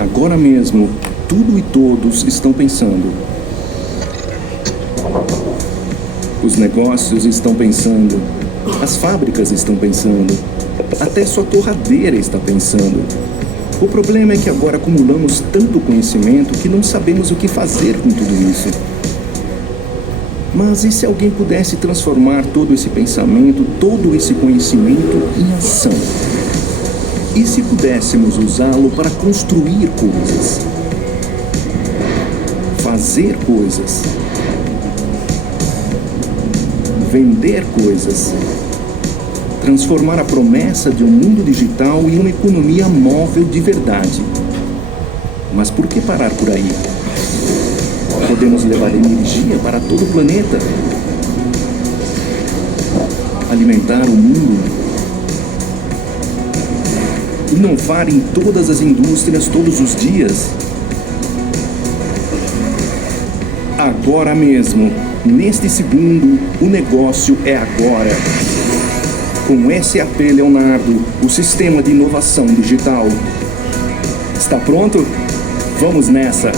Agora mesmo, tudo e todos estão pensando. Os negócios estão pensando. As fábricas estão pensando. Até sua torradeira está pensando. O problema é que agora acumulamos tanto conhecimento que não sabemos o que fazer com tudo isso. Mas e se alguém pudesse transformar todo esse pensamento, todo esse conhecimento em ação? E se pudéssemos usá-lo para construir coisas? Fazer coisas? Vender coisas? Transformar a promessa de um mundo digital em uma economia móvel de verdade. Mas por que parar por aí? Podemos levar energia para todo o planeta, alimentar o mundo, inovar em todas as indústrias todos os dias. Agora mesmo, neste segundo, o negócio é agora. Com SAP Leonardo, o sistema de inovação digital. Está pronto? Vamos nessa!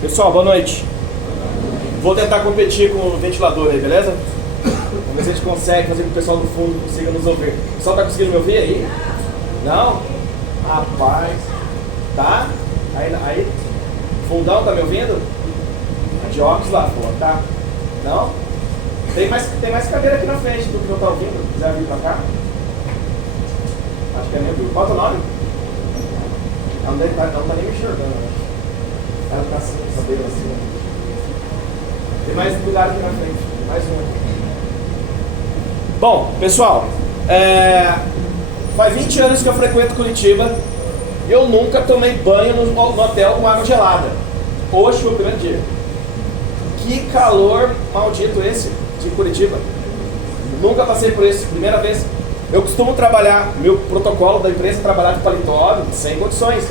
Pessoal, boa noite. Vou tentar competir com o ventilador aí, beleza? Vamos ver se a gente consegue fazer com que o pessoal do fundo consiga nos ouvir. O pessoal tá conseguindo me ouvir aí? Não? Rapaz. Tá? Aí. Fundão, tá me ouvindo? A de óculos lá, pô, tá? Não? Tem mais cadeira aqui na frente do que eu tá ouvindo. Se quiser vir pra cá. Acho que é meu viu. Qual é o teu nome? Ela não tá nem me enxergando, né? Ela tá assim, cabelo assim. Tem mais um cuidado aqui na frente. Mais um aqui. Bom, pessoal, faz 20 anos que eu frequento Curitiba e eu nunca tomei banho no hotel com água gelada. Hoje foi o primeiro dia. Que calor maldito esse de Curitiba. Nunca passei por isso, primeira vez. Eu costumo trabalhar, meu protocolo da empresa é trabalhar de paletó sem condições.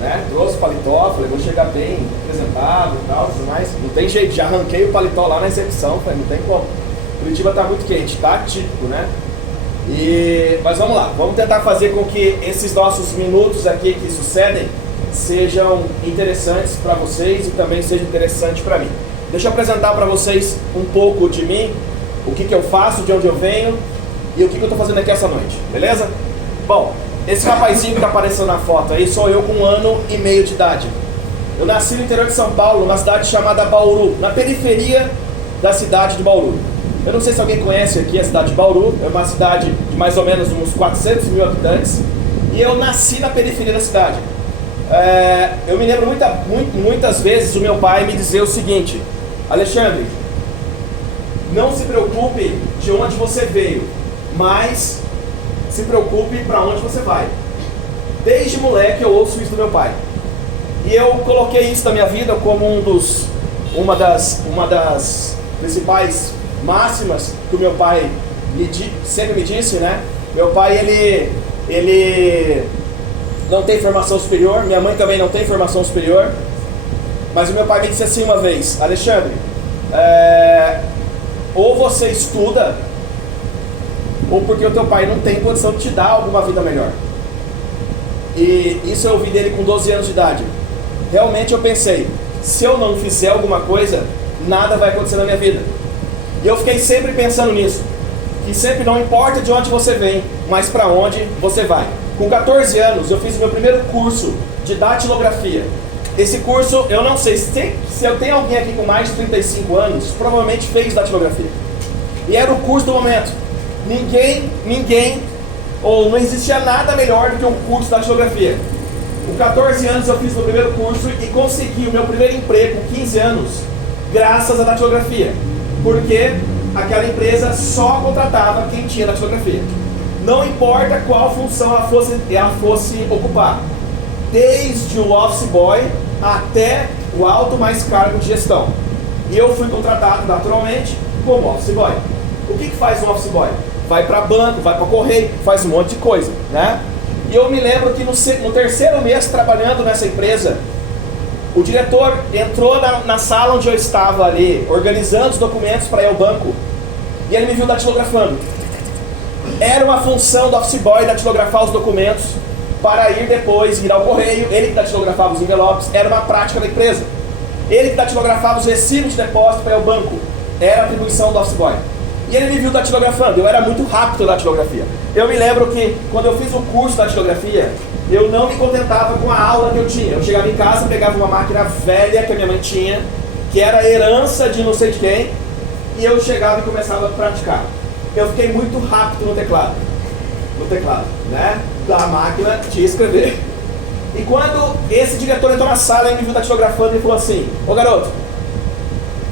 Né? Trouxe o paletó, falei, vou chegar bem apresentado e tal, tudo mais. Não tem jeito, já arranquei o paletó lá na recepção, falei, não tem como. Curitiba tá muito quente, tá típico, né? Mas vamos lá, vamos tentar fazer com que esses nossos minutos aqui que sucedem sejam interessantes para vocês e também sejam interessantes para mim. Deixa eu apresentar para vocês um pouco de mim, o que eu faço, de onde eu venho e o que eu tô fazendo aqui essa noite, beleza? Bom, esse rapazinho que está aparecendo na foto aí sou eu com 1 ano e meio de idade. Eu nasci no interior de São Paulo, numa cidade chamada Bauru, na periferia da cidade de Bauru. Eu não sei se alguém conhece aqui a cidade de Bauru, é uma cidade de mais ou menos uns 400 mil habitantes, e eu nasci na periferia da cidade. Eu me lembro muitas vezes o meu pai me dizer o seguinte: Alexandre, não se preocupe de onde você veio, mas se preocupe para onde você vai. Desde moleque eu ouço isso do meu pai. E eu coloquei isso na minha vida como uma das principais máximas que o meu pai sempre me disse, né? Meu pai, ele não tem formação superior, minha mãe também não tem formação superior, mas o meu pai me disse assim uma vez: Alexandre, ou você estuda, ou porque o teu pai não tem condição de te dar alguma vida melhor. E isso eu ouvi dele com 12 anos de idade. Realmente eu pensei, se eu não fizer alguma coisa, nada vai acontecer na minha vida. E eu fiquei sempre pensando nisso, que sempre não importa de onde você vem, mas para onde você vai. Com 14 anos eu fiz o meu primeiro curso de datilografia. Esse curso, eu não sei, se eu tenho alguém aqui com mais de 35 anos, provavelmente fez datilografia. E era o curso do momento. Ninguém, ou não existia nada melhor do que um curso de datilografia. Com 14 anos eu fiz o meu primeiro curso e consegui o meu primeiro emprego com 15 anos, graças à datilografia. Porque aquela empresa só contratava quem tinha datilografia. Não importa qual função ela fosse ocupar. Desde o office boy até o alto mais cargo de gestão. E eu fui contratado naturalmente como office boy. O que faz um office boy? Vai para banco, vai para correio, faz um monte de coisa, né? E eu me lembro que no terceiro mês trabalhando nessa empresa, o diretor entrou na sala onde eu estava ali, organizando os documentos para ir ao banco, e ele me viu datilografando. Era uma função do office boy datilografar os documentos para ir depois ir ao correio. Ele que datilografava os envelopes, era uma prática da empresa. Ele que datilografava os recibos de depósito para ir ao banco, era a atribuição do office boy. E ele me viu datilografando, eu era muito rápido na datilografia. Eu me lembro que quando eu fiz o curso da datilografia, eu não me contentava com a aula que eu tinha. Eu chegava em casa, pegava uma máquina velha que a minha mãe tinha, que era herança de não sei de quem, e eu chegava e começava a praticar. Eu fiquei muito rápido no teclado, né, da máquina de escrever. E quando esse diretor entrou na sala e me viu datilografando, ele falou assim: ô garoto,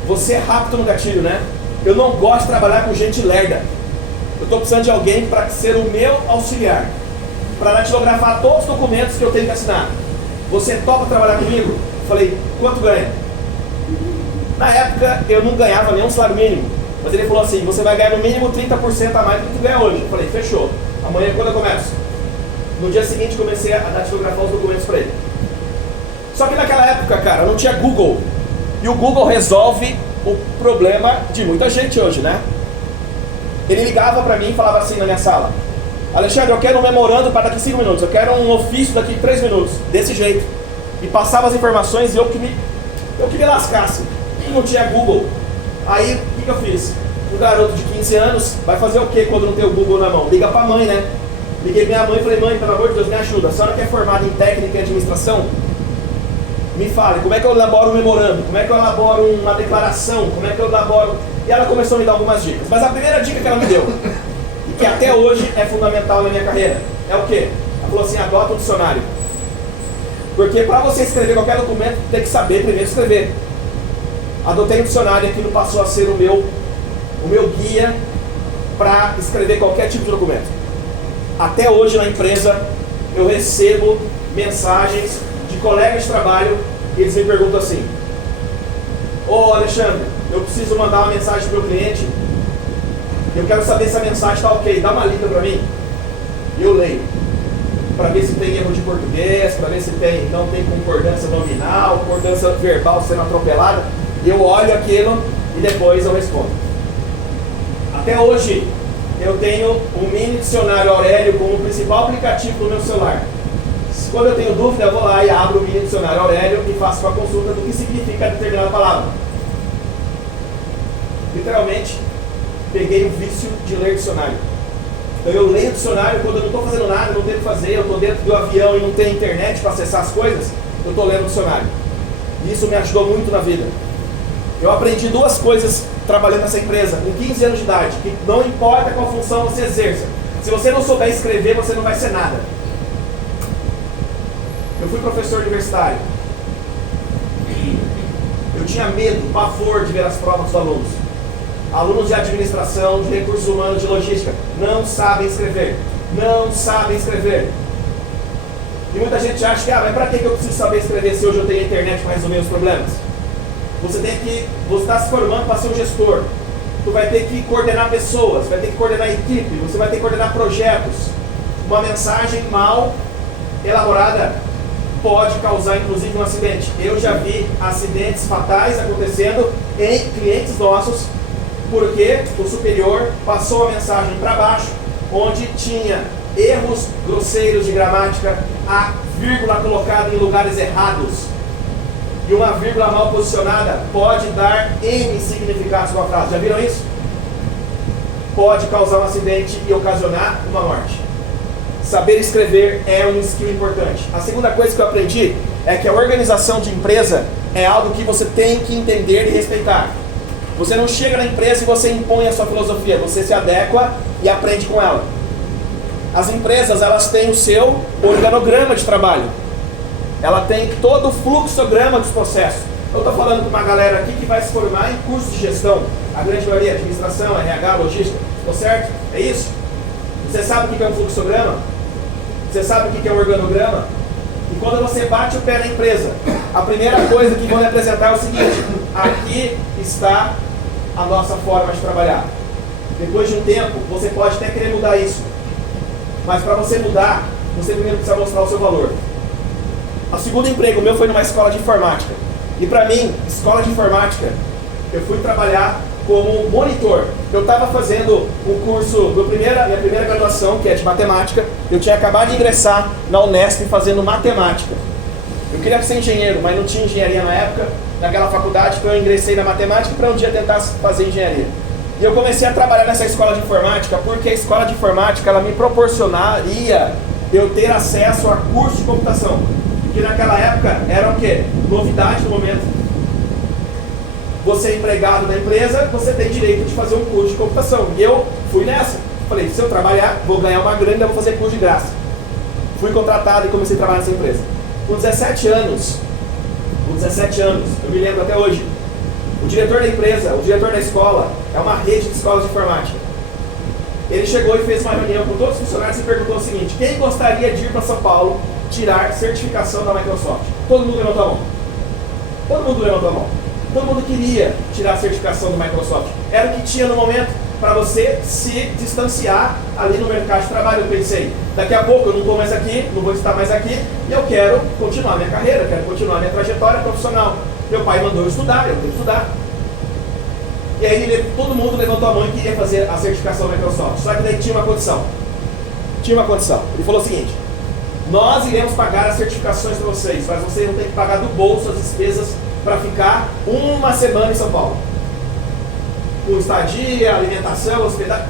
você é rápido no gatilho, né? Eu não gosto de trabalhar com gente lerda. Eu estou precisando de alguém para ser o meu auxiliar, para datilografar todos os documentos que eu tenho que assinar. Você topa trabalhar comigo? Falei: quanto ganha? Na época eu não ganhava nenhum salário mínimo, mas ele falou assim: você vai ganhar no mínimo 30% a mais do que tu ganha hoje. Eu falei: fechou. Amanhã quando eu começo? No dia seguinte comecei a datilografar os documentos para ele. Só que naquela época, cara, não tinha Google. E o Google resolve o problema de muita gente hoje, né? Ele ligava para mim e falava assim na minha sala: Alexandre, eu quero um memorando para daqui 5 minutos, eu quero um ofício daqui 3 minutos, desse jeito. E passava as informações e eu que me lascasse. E não tinha Google. Aí, o que eu fiz? Um garoto de 15 anos vai fazer o que quando não tem o Google na mão? Liga pra mãe, né? Liguei pra minha mãe e falei: mãe, pelo amor de Deus, me ajuda. A senhora que é formada em técnica e administração, me fale, como é que eu elaboro um memorando? Como é que eu elaboro uma declaração? Como é que eu elaboro... E ela começou a me dar algumas dicas. Mas a primeira dica que ela me deu, e que até hoje é fundamental na minha carreira, é o quê? Ela falou assim: adota um dicionário. Porque para você escrever qualquer documento, tem que saber primeiro escrever. Adotei um dicionário e aquilo passou a ser o meu guia para escrever qualquer tipo de documento. Até hoje na empresa eu recebo mensagens de colegas de trabalho e eles me perguntam assim: ô Alexandre, eu preciso mandar uma mensagem para o meu cliente, eu quero saber se a mensagem está ok, dá uma lida para mim. Eu leio, para ver se tem erro de português, para ver se não tem concordância nominal, concordância verbal sendo atropelada. Eu olho aquilo e depois eu respondo. Até hoje eu tenho o mini dicionário Aurélio como o principal aplicativo do meu celular. Quando eu tenho dúvida, eu vou lá e abro o mini dicionário Aurélio e faço uma consulta do que significa determinada palavra. Literalmente, peguei o vício de ler dicionário. Então eu leio o dicionário quando eu não estou fazendo nada, não tenho o que fazer, eu estou dentro do avião e não tenho internet para acessar as coisas, eu estou lendo o dicionário. E isso me ajudou muito na vida. Eu aprendi 2 coisas trabalhando nessa empresa, com 15 anos de idade, que não importa qual função você exerça. Se você não souber escrever, você não vai ser nada. Eu fui professor universitário. Eu tinha medo, pavor de ver as provas dos alunos. Alunos de administração, de recursos humanos, de logística, não sabem escrever. Não sabem escrever. E muita gente acha que, mas para que eu preciso saber escrever se hoje eu tenho a internet para resolver os problemas? Você está se formando para ser um gestor. Tu vai ter que coordenar pessoas, vai ter que coordenar equipe, você vai ter que coordenar projetos. Uma mensagem mal elaborada pode causar inclusive um acidente. Eu já vi acidentes fatais acontecendo em clientes nossos, porque o superior passou a mensagem para baixo, onde tinha erros grosseiros de gramática, a vírgula colocada em lugares errados. E uma vírgula mal posicionada pode dar N significados para a frase. Já viram isso? Pode causar um acidente e ocasionar uma morte. Saber escrever é um skill importante. A segunda coisa que eu aprendi é que a organização de empresa é algo que você tem que entender e respeitar. Você não chega na empresa e você impõe a sua filosofia, você se adequa e aprende com ela. As empresas, elas têm o seu organograma de trabalho. Ela tem todo o fluxograma dos processos. Eu estou falando com uma galera aqui que vai se formar em cursos de gestão. A grande maioria, administração, RH, logística. Ficou certo? É isso? Você sabe o que é um fluxograma? Você sabe o que é um organograma? E quando você bate o pé na empresa, a primeira coisa que vão lhe apresentar é o seguinte: aqui está a nossa forma de trabalhar. Depois de um tempo, você pode até querer mudar isso. Mas para você mudar, você primeiro precisa mostrar o seu valor. O segundo emprego meu foi numa escola de informática. E para mim, escola de informática, eu fui trabalhar como monitor. Eu estava fazendo o curso, minha primeira graduação, que é de matemática. Eu tinha acabado de ingressar na Unesp fazendo matemática. Eu queria ser engenheiro, mas não tinha engenharia na época, naquela faculdade, então eu ingressei na matemática para um dia tentar fazer engenharia. E eu comecei a trabalhar nessa escola de informática, porque a escola de informática ela me proporcionaria eu ter acesso a curso de computação. Que naquela época era o quê? Novidade no momento. Você é empregado da empresa, você tem direito de fazer um curso de computação. E eu fui nessa. Falei, se eu trabalhar, vou ganhar uma grana, vou fazer curso de graça. Fui contratado e comecei a trabalhar nessa empresa. Com 17 anos, eu me lembro até hoje, o diretor da empresa, o diretor da escola, é uma rede de escolas de informática. Ele chegou e fez uma reunião com todos os funcionários e perguntou o seguinte: quem gostaria de ir para São Paulo tirar certificação da Microsoft? Todo mundo levantou a mão. Todo mundo levantou a mão. Todo mundo queria tirar a certificação da Microsoft. Era o que tinha no momento para você se distanciar ali no mercado de trabalho. Eu pensei, daqui a pouco eu não estou mais aqui, não vou estar mais aqui, e eu quero continuar minha carreira, quero continuar minha trajetória profissional. Meu pai mandou eu estudar, eu tenho que estudar. E aí todo mundo levantou a mão e queria fazer a certificação da Microsoft. Só que daí tinha uma condição. Ele falou o seguinte: nós iremos pagar as certificações para vocês, mas vocês vão ter que pagar do bolso as despesas para ficar uma semana em São Paulo. Com estadia, alimentação, hospedagem,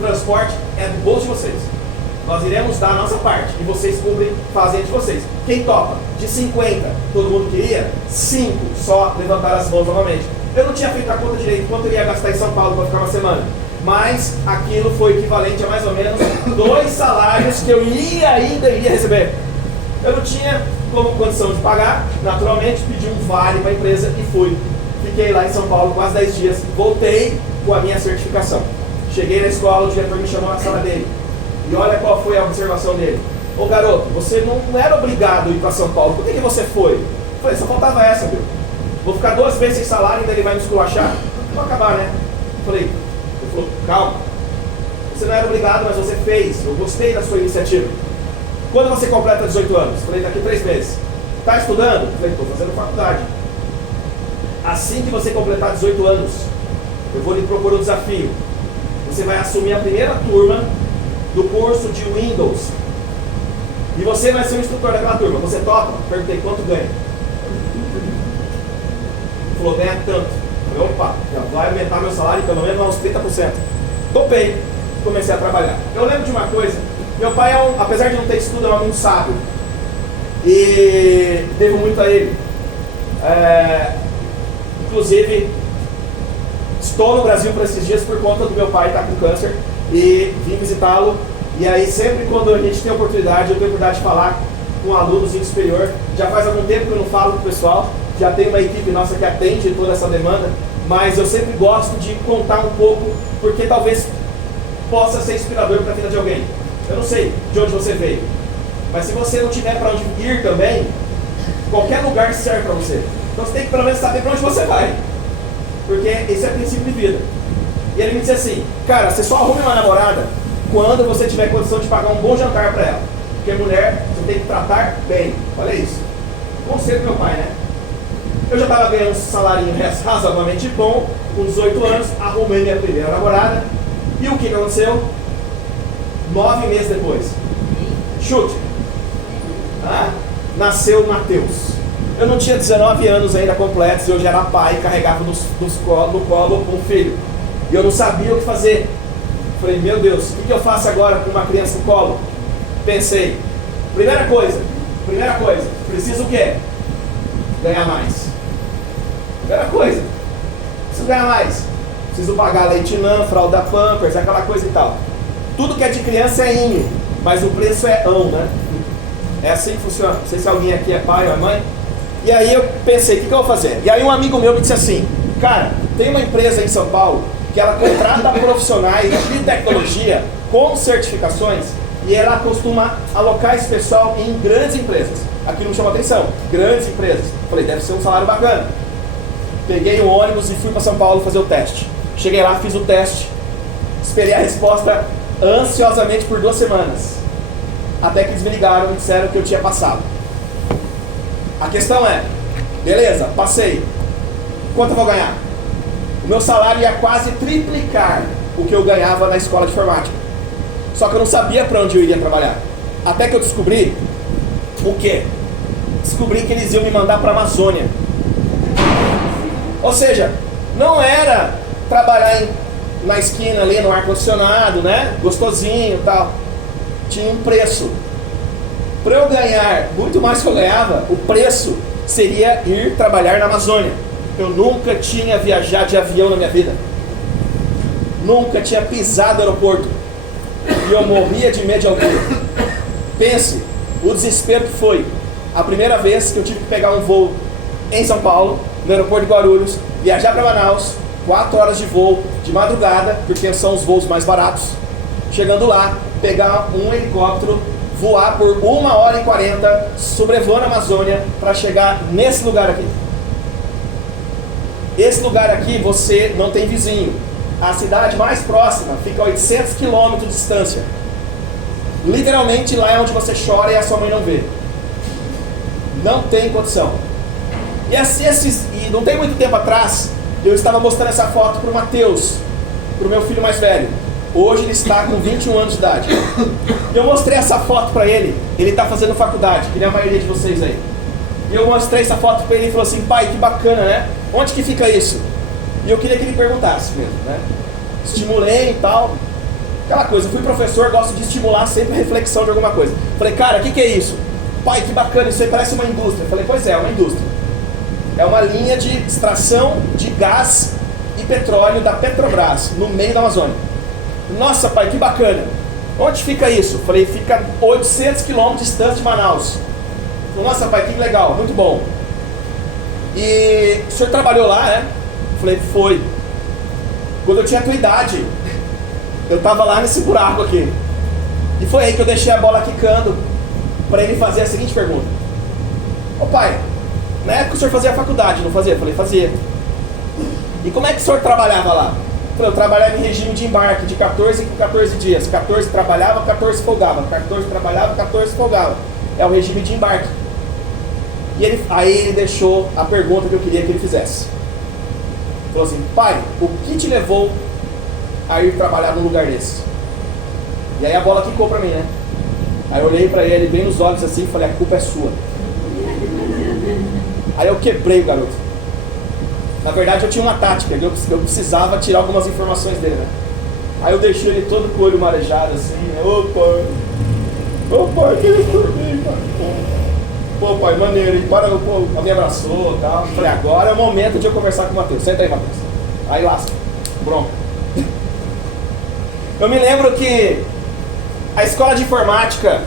transporte é do bolso de vocês. Nós iremos dar a nossa parte e vocês cumprem, fazem de vocês. Quem topa? De 50, todo mundo queria? 5, só levantaram as mãos novamente. Eu não tinha feito a conta direito quanto eu ia gastar em São Paulo para ficar uma semana, mas aquilo foi equivalente a mais ou menos 2 salários que eu ainda iria receber. Eu não tinha como condição de pagar, naturalmente pedi um vale para a empresa e fui. Fiquei lá em São Paulo quase 10 dias, voltei com a minha certificação. Cheguei na escola, o diretor me chamou na sala dele. E olha qual foi a observação dele: ô garoto, você não era obrigado a ir para São Paulo, por que você foi? Eu falei, só faltava essa, viu? Vou ficar 2 meses sem salário e ainda ele vai me esculachar? Vou acabar, né? Ele falou, calma, você não era obrigado, mas você fez, eu gostei da sua iniciativa. Quando você completa 18 anos? Falei, daqui 3 meses. Está estudando? Falei, estou fazendo faculdade. Assim que você completar 18 anos, eu vou lhe propor um desafio. Você vai assumir a primeira turma do curso de Windows. E você vai ser o instrutor daquela turma. Você topa? Perguntei, quanto ganha? Ele falou, ganha tanto. Eu falei, opa, já vai aumentar meu salário pelo menos uns 30%. Topei. Comecei a trabalhar. Eu lembro de uma coisa. Meu pai, apesar de não ter estudo, é um homem sábio. E devo muito a ele. Inclusive, estou no Brasil por esses dias por conta do meu pai estar com câncer e vim visitá-lo. E aí sempre quando a gente tem oportunidade, eu tenho a oportunidade de falar com alunos em superior. Já faz algum tempo que eu não falo com o pessoal, já tem uma equipe nossa que atende toda essa demanda, mas eu sempre gosto de contar um pouco, porque talvez possa ser inspirador para a vida de alguém. Eu não sei de onde você veio, mas se você não tiver para onde ir também, qualquer lugar serve para você. Então você tem que pelo menos saber para onde você vai, porque esse é o princípio de vida. E ele me disse assim, cara, você só arrume uma namorada quando você tiver condição de pagar um bom jantar para ela, porque mulher você tem que tratar bem. Olha isso, conselho do meu pai, né? Eu já estava ganhando um salarinho razoavelmente bom, com 18 anos, arrumei minha primeira namorada, e o que aconteceu? 9 meses depois, chute, nasceu o Matheus. Eu não tinha 19 anos ainda completos, eu já era pai e carregava no colo um filho. E eu não sabia o que fazer. Falei, meu Deus, o que eu faço agora com uma criança no colo? Pensei, primeira coisa, preciso o quê? Ganhar mais. Primeira coisa, preciso ganhar mais. Preciso pagar leite Nan, fralda Pampers, aquela coisa e tal. Tudo que é de criança é inho, mas o preço é ão, né? É assim que funciona. Não sei se alguém aqui é pai ou é mãe. E aí eu pensei, o que eu vou fazer? E aí um amigo meu me disse assim, cara, tem uma empresa em São Paulo que ela contrata profissionais de tecnologia com certificações e ela costuma alocar esse pessoal em grandes empresas. Aquilo me chamou a atenção, grandes empresas. Falei, deve ser um salário bacana. Peguei um ônibus e fui para São Paulo fazer o teste. Cheguei lá, fiz o teste, esperei a resposta ansiosamente por 2 semanas. Até que eles me ligaram e disseram que eu tinha passado. A questão é, beleza, passei. Quanto eu vou ganhar? meu salário ia quase triplicar o que eu ganhava na escola de informática. Só que eu não sabia para onde eu iria trabalhar. Até que eu descobri o quê? Descobri que eles iam me mandar para a Amazônia. Ou seja, não era trabalhar na esquina ali no ar-condicionado, né? Gostosinho e tal. Tinha um preço. Para eu ganhar muito mais que eu ganhava, o preço seria ir trabalhar na Amazônia. Eu nunca tinha viajado de avião na minha vida. Nunca tinha pisado no aeroporto. E eu morria de medo de altura. Pense, o desespero que foi a primeira vez que eu tive que pegar um voo em São Paulo, no aeroporto de Guarulhos, viajar para Manaus, 4 horas de voo, de madrugada, porque são os voos mais baratos. Chegando lá, pegar um helicóptero, voar por 1h40, sobrevoando a Amazônia, para chegar nesse lugar aqui. Esse lugar aqui você não tem vizinho. A cidade mais próxima fica a 800 km de distância. Literalmente lá é onde você chora e a sua mãe não vê. Não tem condição. E assim, e não tem muito tempo atrás, eu estava mostrando essa foto para o Matheus, para o meu filho mais velho. Hoje ele está com 21 anos de idade. Eu mostrei essa foto para ele. Ele está fazendo faculdade, que nem a maioria de vocês aí. E eu mostrei essa foto para ele e ele falou assim: pai, que bacana, né? Onde que fica isso? E eu queria que ele perguntasse mesmo, né? Estimulei e tal. Aquela coisa, eu fui professor, gosto de estimular sempre a reflexão de alguma coisa. Falei: cara, o que é isso? Pai, que bacana, isso aí parece uma indústria. Falei: pois é uma indústria. É uma linha de extração de gás e petróleo da Petrobras, no meio da Amazônia. Nossa, pai, que bacana. Onde fica isso? Falei: fica 800 km de distância de Manaus. Falei: nossa, pai, que legal, muito bom. E o senhor trabalhou lá, né? Falei: foi. Quando eu tinha a tua idade, eu tava lá nesse buraco aqui. E foi aí que eu deixei a bola quicando para ele fazer a seguinte pergunta: ô pai, na época o senhor fazia faculdade, não fazia? Falei: fazia. E como é que o senhor trabalhava lá? Falei: eu trabalhava em regime de embarque, de 14 em 14 dias. 14 trabalhava, 14 folgava. 14 trabalhava, 14 folgava. É o regime de embarque. E aí ele deixou a pergunta que eu queria que ele fizesse. Falou assim: pai, o que te levou a ir trabalhar num lugar desse? E aí a bola quicou pra mim, né? Aí eu olhei pra ele bem nos olhos assim e falei: a culpa é sua. Aí eu quebrei o garoto. Na verdade eu tinha uma tática, eu precisava tirar algumas informações dele, né? Aí eu deixei ele todo com o olho marejado assim, né? Ô pai, que isso por mim, pai? Pô pai, maneiro, e para, pô, me abraçou e tal. Falei: agora é o momento de eu conversar com o Matheus. Senta aí, Matheus. Aí lasca, bronca. Eu me lembro que a escola de informática,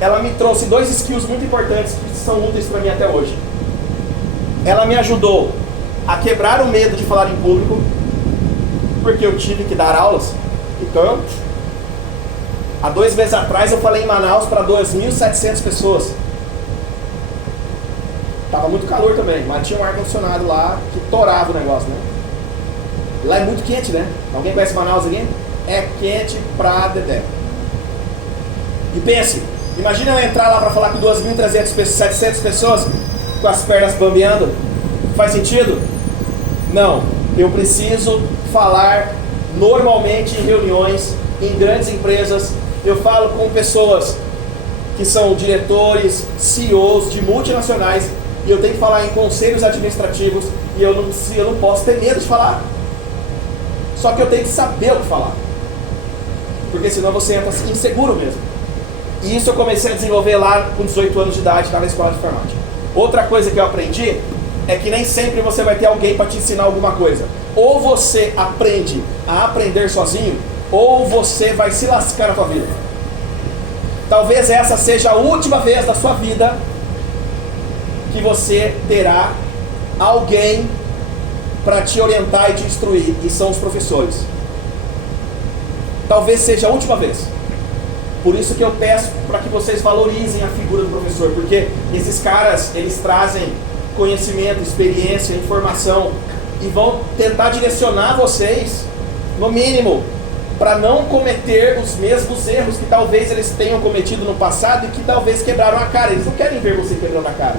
ela me trouxe 2 skills muito importantes que são úteis para mim até hoje. Ela me ajudou a quebrar o medo de falar em público, porque eu tive que dar aulas. Então, há 2 meses atrás eu falei em Manaus para 2.700 pessoas. Tava muito calor também, mas tinha um ar-condicionado lá que torava o negócio, né? Lá é muito quente, né? Alguém conhece Manaus aqui? É quente pra dedé. E pense, imagina eu entrar lá para falar com 2.700 pessoas com as pernas bambeando. Faz sentido? Não. Eu preciso falar normalmente em reuniões, em grandes empresas. Eu falo com pessoas que são diretores, CEOs de multinacionais, e eu tenho que falar em conselhos administrativos, e eu não posso ter medo de falar. Só que eu tenho que saber o que falar, porque senão você entra inseguro mesmo. E isso eu comecei a desenvolver lá com 18 anos de idade, lá na escola de informática. Outra coisa que eu aprendi é que nem sempre você vai ter alguém para te ensinar alguma coisa. Ou você aprende a aprender sozinho, ou você vai se lascar na sua vida. Talvez essa seja a última vez da sua vida que você terá alguém para te orientar e te instruir, e são os professores. Talvez seja a última vez. Por isso que eu peço para que vocês valorizem a figura do professor, porque esses caras, eles trazem conhecimento, experiência, informação, e vão tentar direcionar vocês, no mínimo, para não cometer os mesmos erros que talvez eles tenham cometido no passado e que talvez quebraram a cara. Eles não querem ver você quebrando a cara.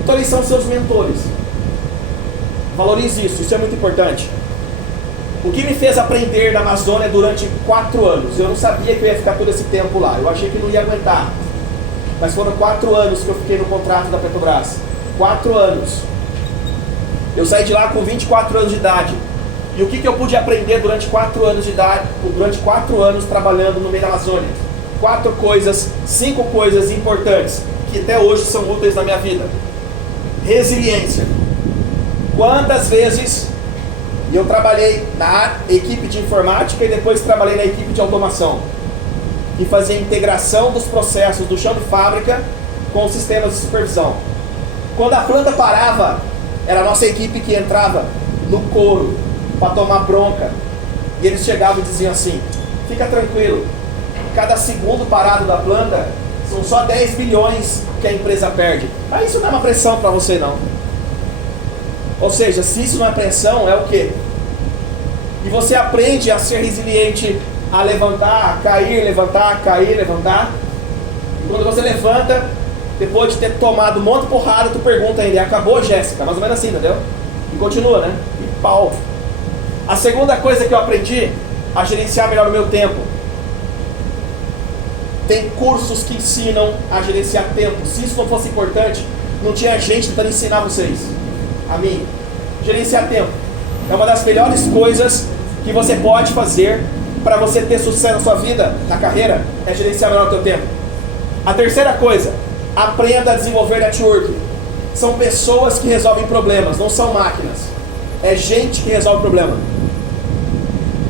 Então eles são seus mentores. Valorize isso é muito importante. O que me fez aprender na Amazônia durante 4 anos? Eu não sabia que eu ia ficar todo esse tempo lá, eu achei que não ia aguentar. Mas foram 4 anos que eu fiquei no contrato da Petrobras. 4 anos. Eu saí de lá com 24 anos de idade. E o que eu pude aprender durante 4 anos de idade, durante 4 anos trabalhando no meio da Amazônia? 5 coisas importantes, que até hoje são úteis na minha vida. Resiliência. Quantas vezes eu trabalhei na equipe de informática e depois trabalhei na equipe de automação, que fazia a integração dos processos do chão de fábrica com os sistemas de supervisão. Quando a planta parava, era a nossa equipe que entrava no couro para tomar bronca. E eles chegavam e diziam assim: fica tranquilo, cada segundo parado da planta são só 10 bilhões que a empresa perde. Mas isso não é uma pressão para você não. Ou seja, se isso não é pressão, é o quê? E você aprende a ser resiliente, a levantar, a cair, levantar, cair, levantar. E quando você levanta, depois de ter tomado um monte de porrada, tu pergunta ainda: acabou, Jéssica? Mais ou menos assim, entendeu? E continua, né? E pau. A segunda coisa que eu aprendi, a gerenciar melhor o meu tempo. Tem cursos que ensinam a gerenciar tempo. Se isso não fosse importante, não tinha gente tentando ensinar vocês. A mim. Gerenciar tempo é uma das melhores coisas que você pode fazer para você ter sucesso na sua vida, na carreira, é gerenciar melhor o teu tempo. A terceira coisa, aprenda a desenvolver network. São pessoas que resolvem problemas, não são máquinas. É gente que resolve problema.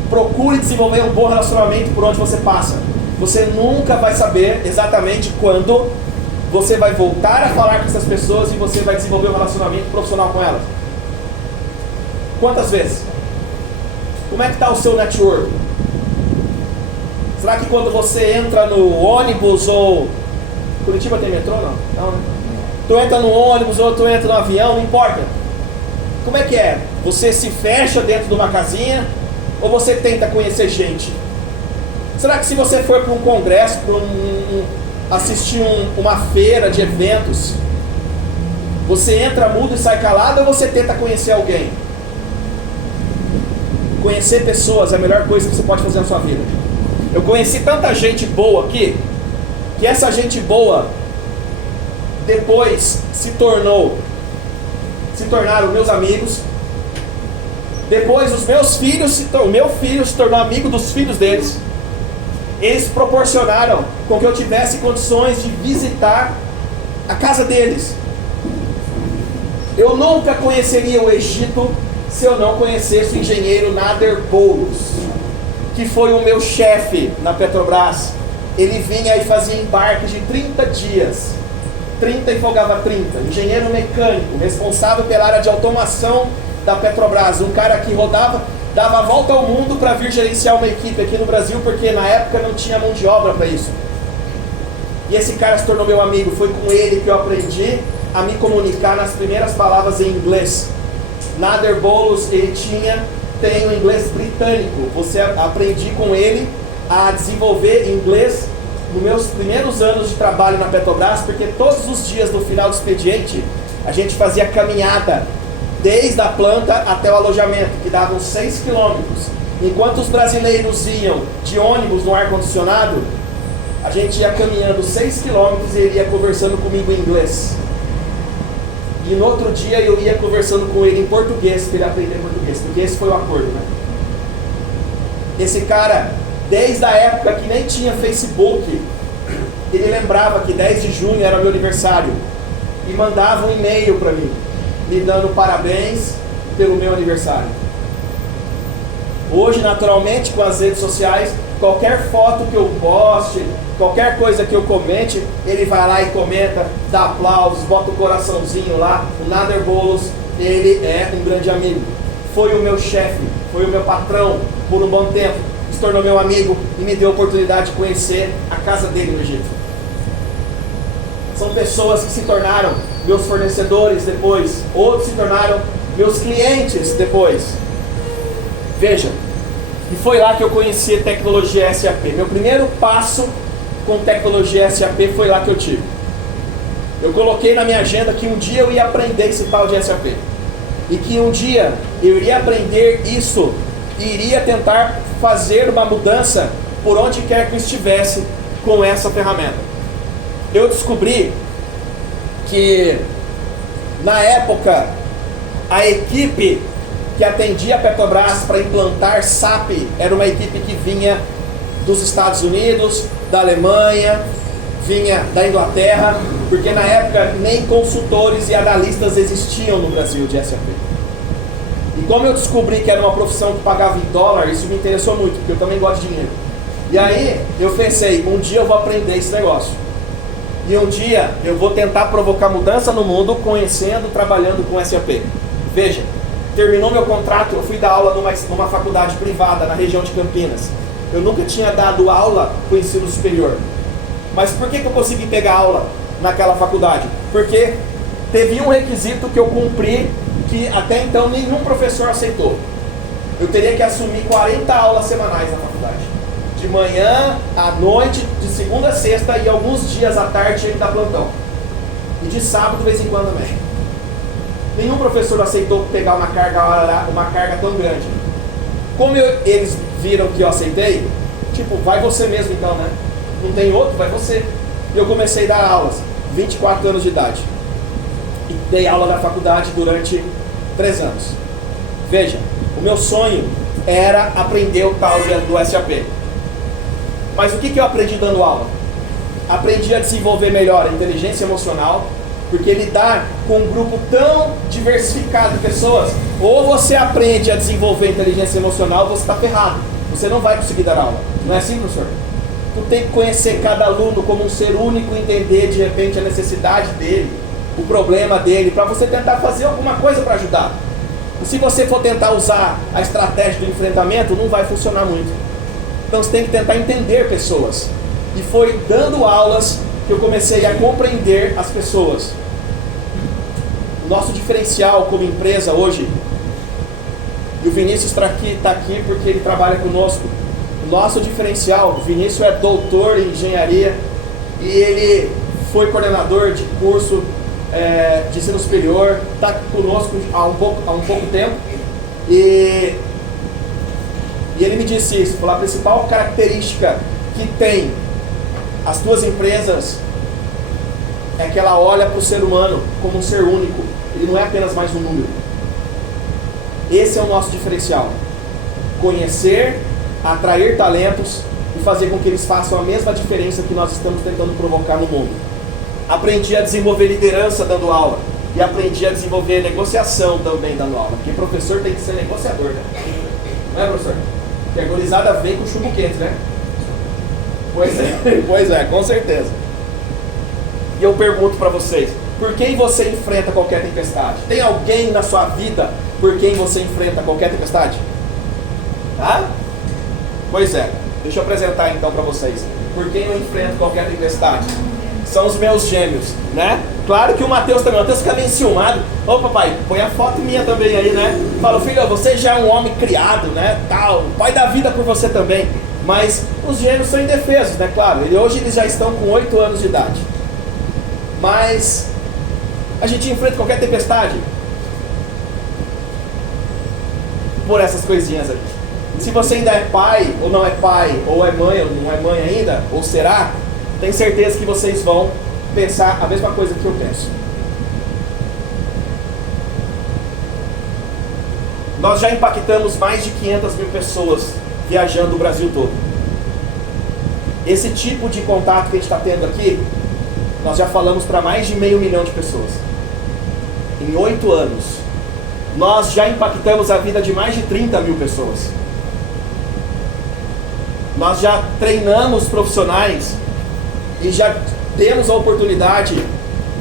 Procure desenvolver um bom relacionamento por onde você passa. Você nunca vai saber exatamente quando você vai voltar a falar com essas pessoas e você vai desenvolver um relacionamento profissional com elas. Quantas vezes? Como é que está o seu network? Será que quando você entra no ônibus ou... Curitiba tem metrô? Não? Não, né? Tu entra no ônibus ou tu entra no avião, não importa. Como é que é? Você se fecha dentro de uma casinha ou você tenta conhecer gente? Será que se você for para um congresso, para assistir uma feira de eventos, você entra mudo e sai calado ou você tenta conhecer alguém? Conhecer pessoas é a melhor coisa que você pode fazer na sua vida. Eu conheci tanta gente boa aqui, que essa gente boa depois se tornaram meus amigos. Depois os meus filhos, o meu filho se tornou amigo dos filhos deles. Eles proporcionaram com que eu tivesse condições de visitar a casa deles. Eu nunca conheceria o Egito se eu não conhecesse o engenheiro Nader Boulos, que foi o meu chefe na Petrobras. Ele vinha e fazia embarques de 30 dias. 30 e folgava 30. Engenheiro mecânico, responsável pela área de automação da Petrobras. Um cara que rodava, dava a volta ao mundo para vir gerenciar uma equipe aqui no Brasil, porque na época não tinha mão de obra para isso. E esse cara se tornou meu amigo. Foi com ele que eu aprendi a me comunicar nas primeiras palavras em inglês. Nader Boulos, ele tem um inglês britânico. Aprendi com ele a desenvolver inglês nos meus primeiros anos de trabalho na Petrobras, porque todos os dias no final do expediente a gente fazia caminhada desde a planta até o alojamento, que davam 6 quilômetros. Enquanto os brasileiros iam de ônibus no ar-condicionado, a gente ia caminhando 6 quilômetros e ele ia conversando comigo em inglês. E no outro dia eu ia conversando com ele em português, para ele aprender português, porque esse foi o acordo, né? Esse cara, desde a época que nem tinha Facebook, ele lembrava que 10 de junho era meu aniversário e mandava um e-mail para mim, me dando parabéns pelo meu aniversário. Hoje, naturalmente, com as redes sociais, qualquer foto que eu poste, qualquer coisa que eu comente, ele vai lá e comenta, dá aplausos, bota o coraçãozinho lá. O Nader Boulos, ele é um grande amigo. Foi o meu chefe, foi o meu patrão por um bom tempo. Se tornou meu amigo e me deu a oportunidade de conhecer a casa dele no Egito. São pessoas que se tornaram meus fornecedores depois, outros se tornaram meus clientes depois. Veja, e foi lá que eu conheci a tecnologia SAP. Meu primeiro passo com tecnologia SAP foi lá que eu tive. Eu coloquei na minha agenda que um dia eu ia aprender esse tal de SAP. e que um dia eu iria aprender isso e iria tentar fazer uma mudança por onde quer que eu estivesse com essa ferramenta. Eu descobri que na época a equipe que atendia a Petrobras para implantar SAP era uma equipe que vinha dos Estados Unidos, da Alemanha, vinha da Inglaterra, porque na época nem consultores e analistas existiam no Brasil de SAP. E como eu descobri que era uma profissão que pagava em dólar, isso me interessou muito, porque eu também gosto de dinheiro. E aí eu pensei, um dia eu vou aprender esse negócio. E um dia eu vou tentar provocar mudança no mundo, conhecendo, trabalhando com SAP. Veja, terminou meu contrato, eu fui dar aula numa faculdade privada na região de Campinas. Eu nunca tinha dado aula para o ensino superior. Mas por que eu consegui pegar aula naquela faculdade? Porque teve um requisito que eu cumpri que até então nenhum professor aceitou. Eu teria que assumir 40 aulas semanais na faculdade. De manhã, à noite, de segunda a sexta e alguns dias à tarde ele dá plantão. E de sábado de vez em quando também. Nenhum professor aceitou pegar uma carga tão grande. Como eles viram que eu aceitei, tipo, vai você mesmo então, né? Não tem outro, vai você. E eu comecei a dar aulas, 24 anos de idade. E dei aula na faculdade durante 3 anos. Veja, o meu sonho era aprender o tal do SAP. Mas o que eu aprendi dando aula? Aprendi a desenvolver melhor a inteligência emocional, porque lidar com um grupo tão diversificado de pessoas, ou você aprende a desenvolver inteligência emocional, você está ferrado. Você não vai conseguir dar aula. Não é assim, professor? Tu tem que conhecer cada aluno como um ser único, entender de repente a necessidade dele, o problema dele, para você tentar fazer alguma coisa para ajudar. E se você for tentar usar a estratégia do enfrentamento, não vai funcionar muito. Então você tem que tentar entender pessoas. E foi dando aulas que eu comecei a compreender as pessoas. O nosso diferencial como empresa hoje, e o Vinícius está aqui porque ele trabalha conosco. O nosso diferencial, o Vinícius é doutor em engenharia e ele foi coordenador de curso de ensino superior, está conosco há um pouco tempo. E ele me disse isso, falou, a principal característica que tem as duas empresas é que ela olha para o ser humano como um ser único. Ele não é apenas mais um número. Esse é o nosso diferencial. Conhecer, atrair talentos e fazer com que eles façam a mesma diferença que nós estamos tentando provocar no mundo. Aprendi a desenvolver liderança dando aula. E aprendi a desenvolver negociação também dando aula. Porque professor tem que ser negociador, né? Não é, professor? Porque a gurizada vem com chumbo quente, né? Pois é, com certeza. E eu pergunto para vocês, por quem você enfrenta qualquer tempestade? Tem alguém na sua vida por quem você enfrenta qualquer tempestade? Tá? Pois é, deixa eu apresentar então para vocês. Por quem eu enfrento qualquer tempestade? São os meus gêmeos, né? Claro que o Matheus também. O Matheus fica bem enciumado. Ô papai, põe a foto minha também aí, né? Fala, filho, você já é um homem criado, né? Tal, o pai dá vida por você também. Mas os gêmeos são indefesos, né? Claro, hoje eles já estão com 8 anos de idade. Mas a gente enfrenta qualquer tempestade por essas coisinhas aqui. Se você ainda é pai, ou não é pai, ou é mãe, ou não é mãe ainda, ou será, tenho certeza que vocês vão pensar a mesma coisa que eu penso. Nós já impactamos mais de 500 mil pessoas viajando o Brasil todo. Esse tipo de contato que a gente está tendo aqui, nós já falamos para mais de 500 mil de pessoas. Em 8 anos, nós já impactamos a vida de mais de 30 mil pessoas. Nós já treinamos profissionais e já temos a oportunidade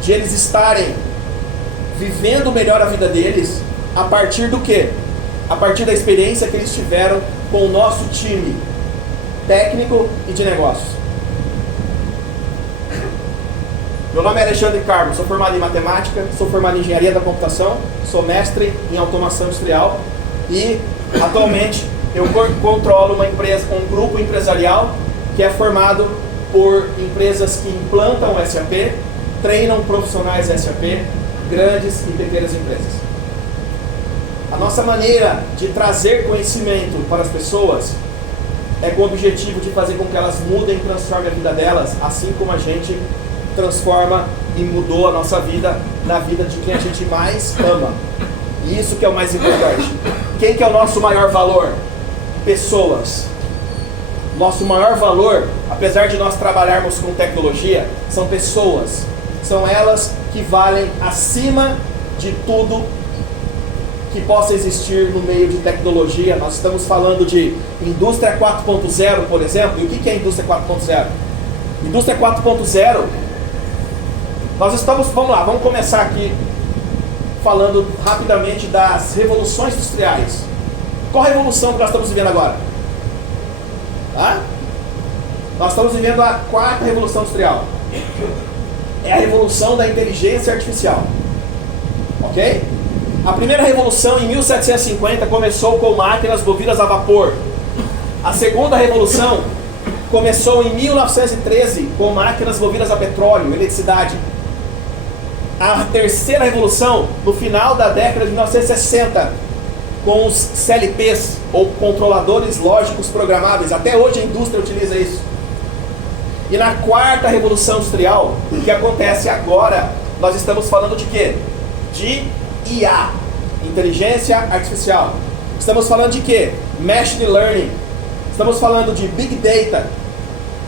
de eles estarem vivendo melhor a vida deles a partir do quê? A partir da experiência que eles tiveram com o nosso time técnico e de negócios. Meu nome é Alexandre Carmo, sou formado em matemática, sou formado em engenharia da computação, sou mestre em automação industrial e atualmente eu controlo uma empresa, um grupo empresarial que é formado por empresas que implantam SAP, treinam profissionais SAP, grandes e pequenas empresas. A nossa maneira de trazer conhecimento para as pessoas é com o objetivo de fazer com que elas mudem e transformem a vida delas, assim como a gente transforma e mudou a nossa vida na vida de quem a gente mais ama. E isso que é o mais importante. Quem que é o nosso maior valor? Pessoas. Nosso maior valor, apesar de nós trabalharmos com tecnologia, são pessoas. São elas que valem acima de tudo que possa existir no meio de tecnologia. Nós estamos falando de indústria 4.0, por exemplo. E o que é indústria 4.0? Indústria 4.0, nós estamos, vamos começar aqui falando rapidamente das revoluções industriais. Qual a revolução que nós estamos vivendo agora? Nós estamos vivendo a 4ª revolução industrial. É a revolução da inteligência artificial. Ok? A primeira revolução, em 1750, começou com máquinas movidas a vapor. A segunda revolução começou em 1913 com máquinas movidas a petróleo, eletricidade. A terceira revolução, no final da década de 1960, com os CLPs, ou controladores lógicos programáveis. Até hoje a indústria utiliza isso. E na 4ª revolução industrial, o que acontece agora, nós estamos falando de quê? De IA, inteligência artificial. Estamos falando de quê? Machine Learning. Estamos falando de Big Data.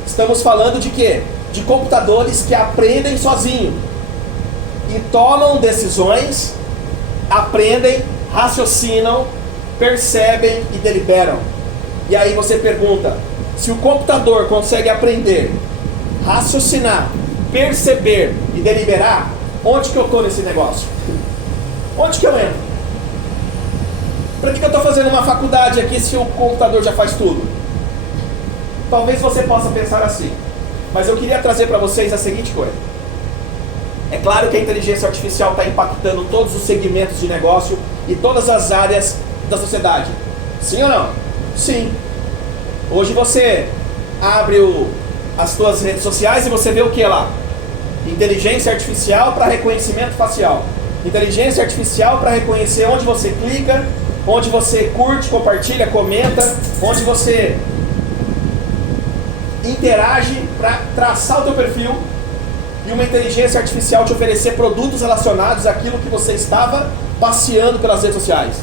Estamos falando de quê? De computadores que aprendem sozinho e tomam decisões, aprendem, raciocinam, percebem e deliberam. E aí você pergunta, se o computador consegue aprender, raciocinar, perceber e deliberar, onde que eu estou nesse negócio? Onde que eu entro? Para que eu estou fazendo uma faculdade aqui se o computador já faz tudo? Talvez você possa pensar assim, mas eu queria trazer para vocês a seguinte coisa. É claro que a inteligência artificial está impactando todos os segmentos de negócio e todas as áreas da sociedade. Sim ou não? Sim. Hoje você abre as suas redes sociais e você vê o que lá? Inteligência artificial para reconhecimento facial. Inteligência artificial para reconhecer onde você clica, onde você curte, compartilha, comenta, onde você interage para traçar o teu perfil, e uma inteligência artificial te oferecer produtos relacionados àquilo que você estava passeando pelas redes sociais.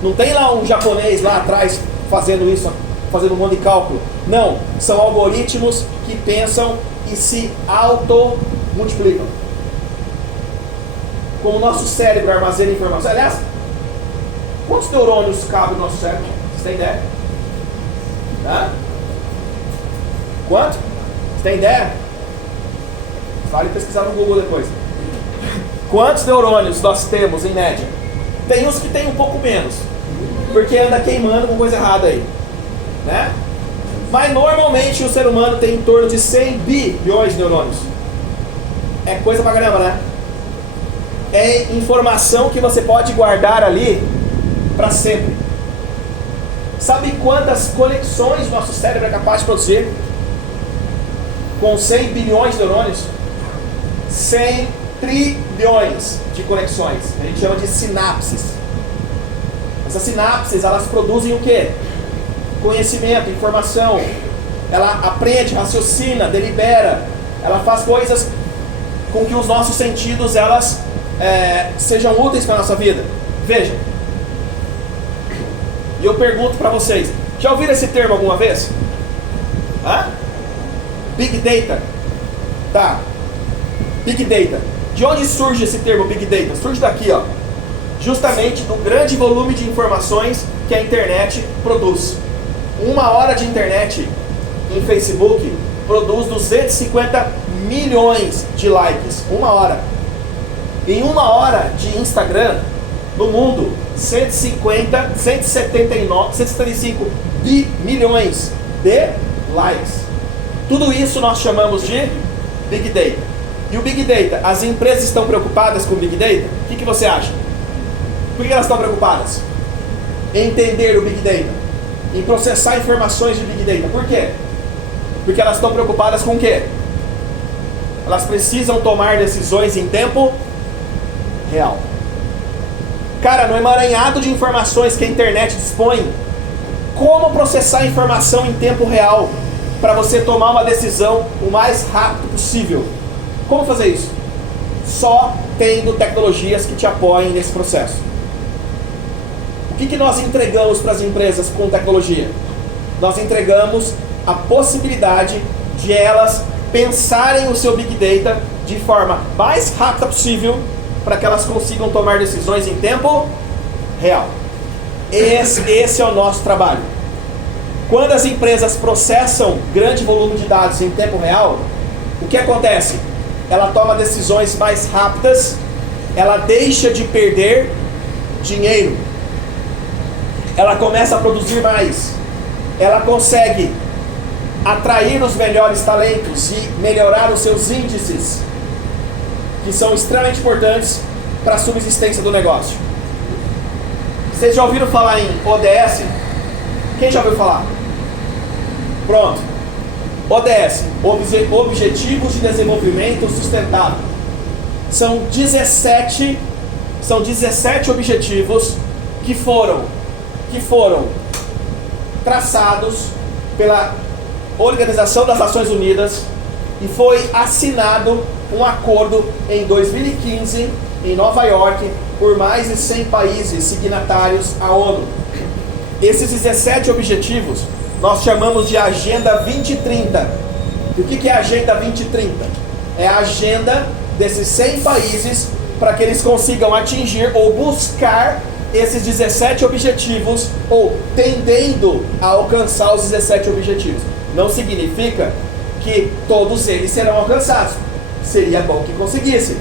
Não tem lá um japonês lá atrás fazendo isso, fazendo um monte de cálculo. Não, são algoritmos que pensam e se auto-multiplicam. Como o nosso cérebro armazena informação. Aliás, quantos neurônios cabe no nosso cérebro? Você tem ideia? Quanto? Você tem ideia? Vale pesquisar no Google depois. Quantos neurônios nós temos em média? Tem uns que tem um pouco menos, porque anda queimando com coisa errada aí, né? Mas normalmente o ser humano tem em torno de 100 bilhões de neurônios. É coisa pra caramba, né? É informação que você pode guardar ali para sempre. Sabe quantas conexões nosso cérebro é capaz de produzir? Com 100 bilhões de neurônios? 100 trilhões de conexões. A gente chama de sinapses. Essas sinapses, elas produzem o quê? Conhecimento, informação. Ela aprende, raciocina, delibera. Ela faz coisas com que os nossos sentidos elas sejam úteis para a nossa vida. Veja. E eu pergunto para vocês, já ouviram esse termo alguma vez? Big Data. Tá. Big Data. De onde surge esse termo Big Data? Surge daqui, ó. Justamente do grande volume de informações que a internet produz. 1 hora de internet em Facebook produz 250 milhões de likes. 1 hora. Em 1 hora de Instagram, no mundo, 175 milhões de likes. Tudo isso nós chamamos de Big Data. E o Big Data, as empresas estão preocupadas com o Big Data? O que você acha? Por que elas estão preocupadas? Em entender o Big Data, em processar informações de Big Data. Por quê? Porque elas estão preocupadas com o quê? Elas precisam tomar decisões em tempo real. Cara, no emaranhado de informações que a internet dispõe, como processar a informação em tempo real para você tomar uma decisão o mais rápido possível? Como fazer isso? Só tendo tecnologias que te apoiem nesse processo. O que nós entregamos para as empresas com tecnologia? Nós entregamos a possibilidade de elas pensarem o seu Big Data de forma mais rápida possível para que elas consigam tomar decisões em tempo real. Esse é o nosso trabalho. Quando as empresas processam grande volume de dados em tempo real, o que acontece? Ela toma decisões mais rápidas, ela deixa de perder dinheiro, ela começa a produzir mais, ela consegue atrair os melhores talentos e melhorar os seus índices, que são extremamente importantes para a subsistência do negócio. Vocês já ouviram falar em ODS? Quem já ouviu falar? Pronto. ODS, Objetivos de Desenvolvimento Sustentável. São 17 objetivos que foram traçados pela Organização das Nações Unidas e foi assinado um acordo em 2015 em Nova York por mais de 100 países signatários à ONU. Esses 17 objetivos nós chamamos de Agenda 2030. E o que é a Agenda 2030? É a agenda desses 100 países para que eles consigam atingir ou buscar esses 17 objetivos ou tendendo a alcançar os 17 objetivos. Não significa que todos eles serão alcançados. Seria bom que conseguissem.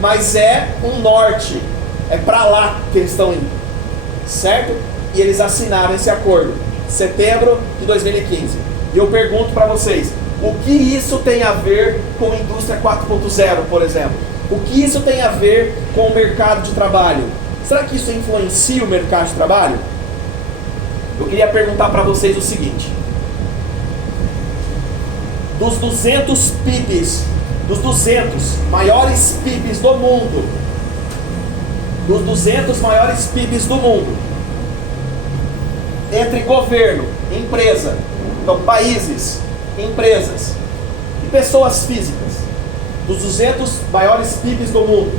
Mas é um norte. É para lá que eles estão indo. Certo? E eles assinaram esse acordo. Setembro de 2015. E eu pergunto para vocês, o que isso tem a ver com a indústria 4.0, por exemplo? O que isso tem a ver com o mercado de trabalho? Será que isso influencia o mercado de trabalho? Eu queria perguntar para vocês o seguinte. Dos 200 PIBs, dos 200 maiores PIBs do mundo, dos 200 maiores PIBs do mundo, entre governo, empresa, então países, empresas e pessoas físicas, dos 200 maiores PIBs do mundo,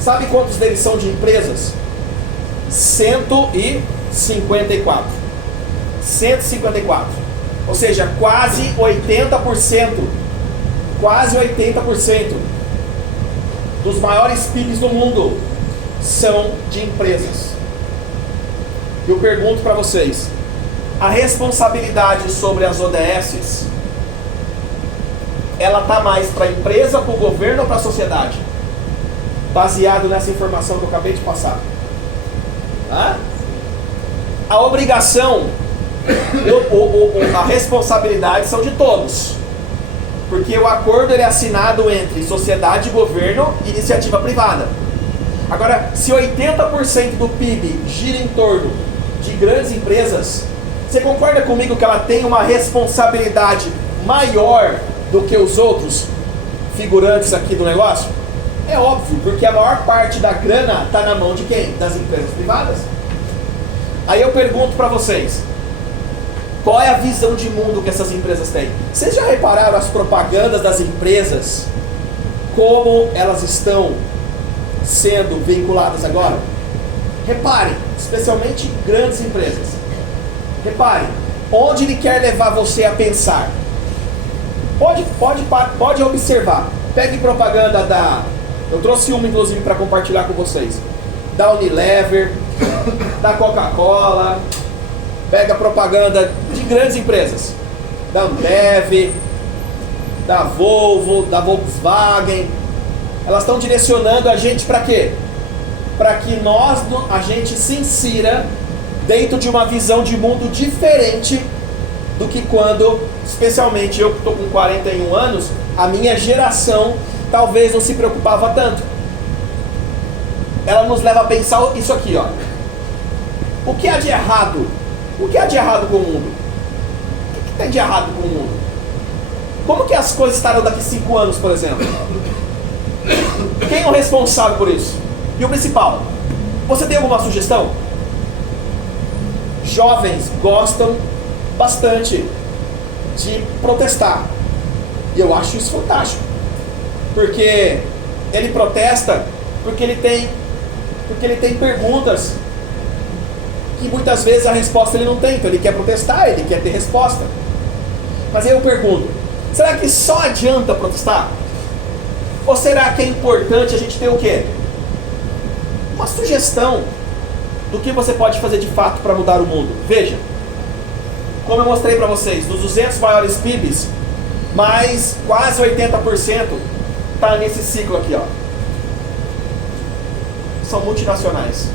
sabe quantos deles são de empresas? 154. 154. Ou seja, quase 80%. Quase 80% dos maiores PIBs do mundo são de empresas. Eu pergunto para vocês, a responsabilidade sobre as ODSs, ela está mais para a empresa, para o governo ou para a sociedade? Baseado nessa informação que eu acabei de passar. A obrigação, a responsabilidade são de todos. Porque o acordo ele é assinado entre sociedade, governo e iniciativa privada. Agora, se 80% do PIB gira em torno de grandes empresas, você concorda comigo que ela tem uma responsabilidade maior do que os outros figurantes aqui do negócio? É óbvio, porque a maior parte da grana está na mão de quem? Das empresas privadas. Aí eu pergunto para vocês, qual é a visão de mundo que essas empresas têm? Vocês já repararam as propagandas das empresas? Como elas estão sendo vinculadas agora? Reparem, especialmente grandes empresas. Reparem, onde ele quer levar você a pensar. Pode observar. Pegue propaganda da... Eu trouxe uma inclusive para compartilhar com vocês. Da Unilever, da Coca-Cola. Pega propaganda de grandes empresas. Da Ambev, da Volvo, da Volkswagen. Elas estão direcionando a gente para quê? Para que a gente se insira dentro de uma visão de mundo diferente do que quando, especialmente eu que estou com 41 anos, a minha geração talvez não se preocupava tanto. Ela nos leva a pensar isso aqui, ó. O que há de errado? O que há de errado com o mundo? O que tem de errado com o mundo? Como que as coisas estarão daqui 5 anos, por exemplo? Quem é o responsável por isso? E o principal? Você tem alguma sugestão? Jovens gostam bastante de protestar. E eu acho isso fantástico. Porque ele protesta porque ele tem perguntas que muitas vezes a resposta ele não tem. Então ele quer protestar, ele quer ter resposta. Mas aí eu pergunto, será que só adianta protestar? Ou será que é importante a gente ter o quê? Uma sugestão do que você pode fazer de fato para mudar o mundo. Veja, como eu mostrei para vocês, dos 200 maiores PIBs, mais quase 80% está nesse ciclo aqui, ó. São multinacionais,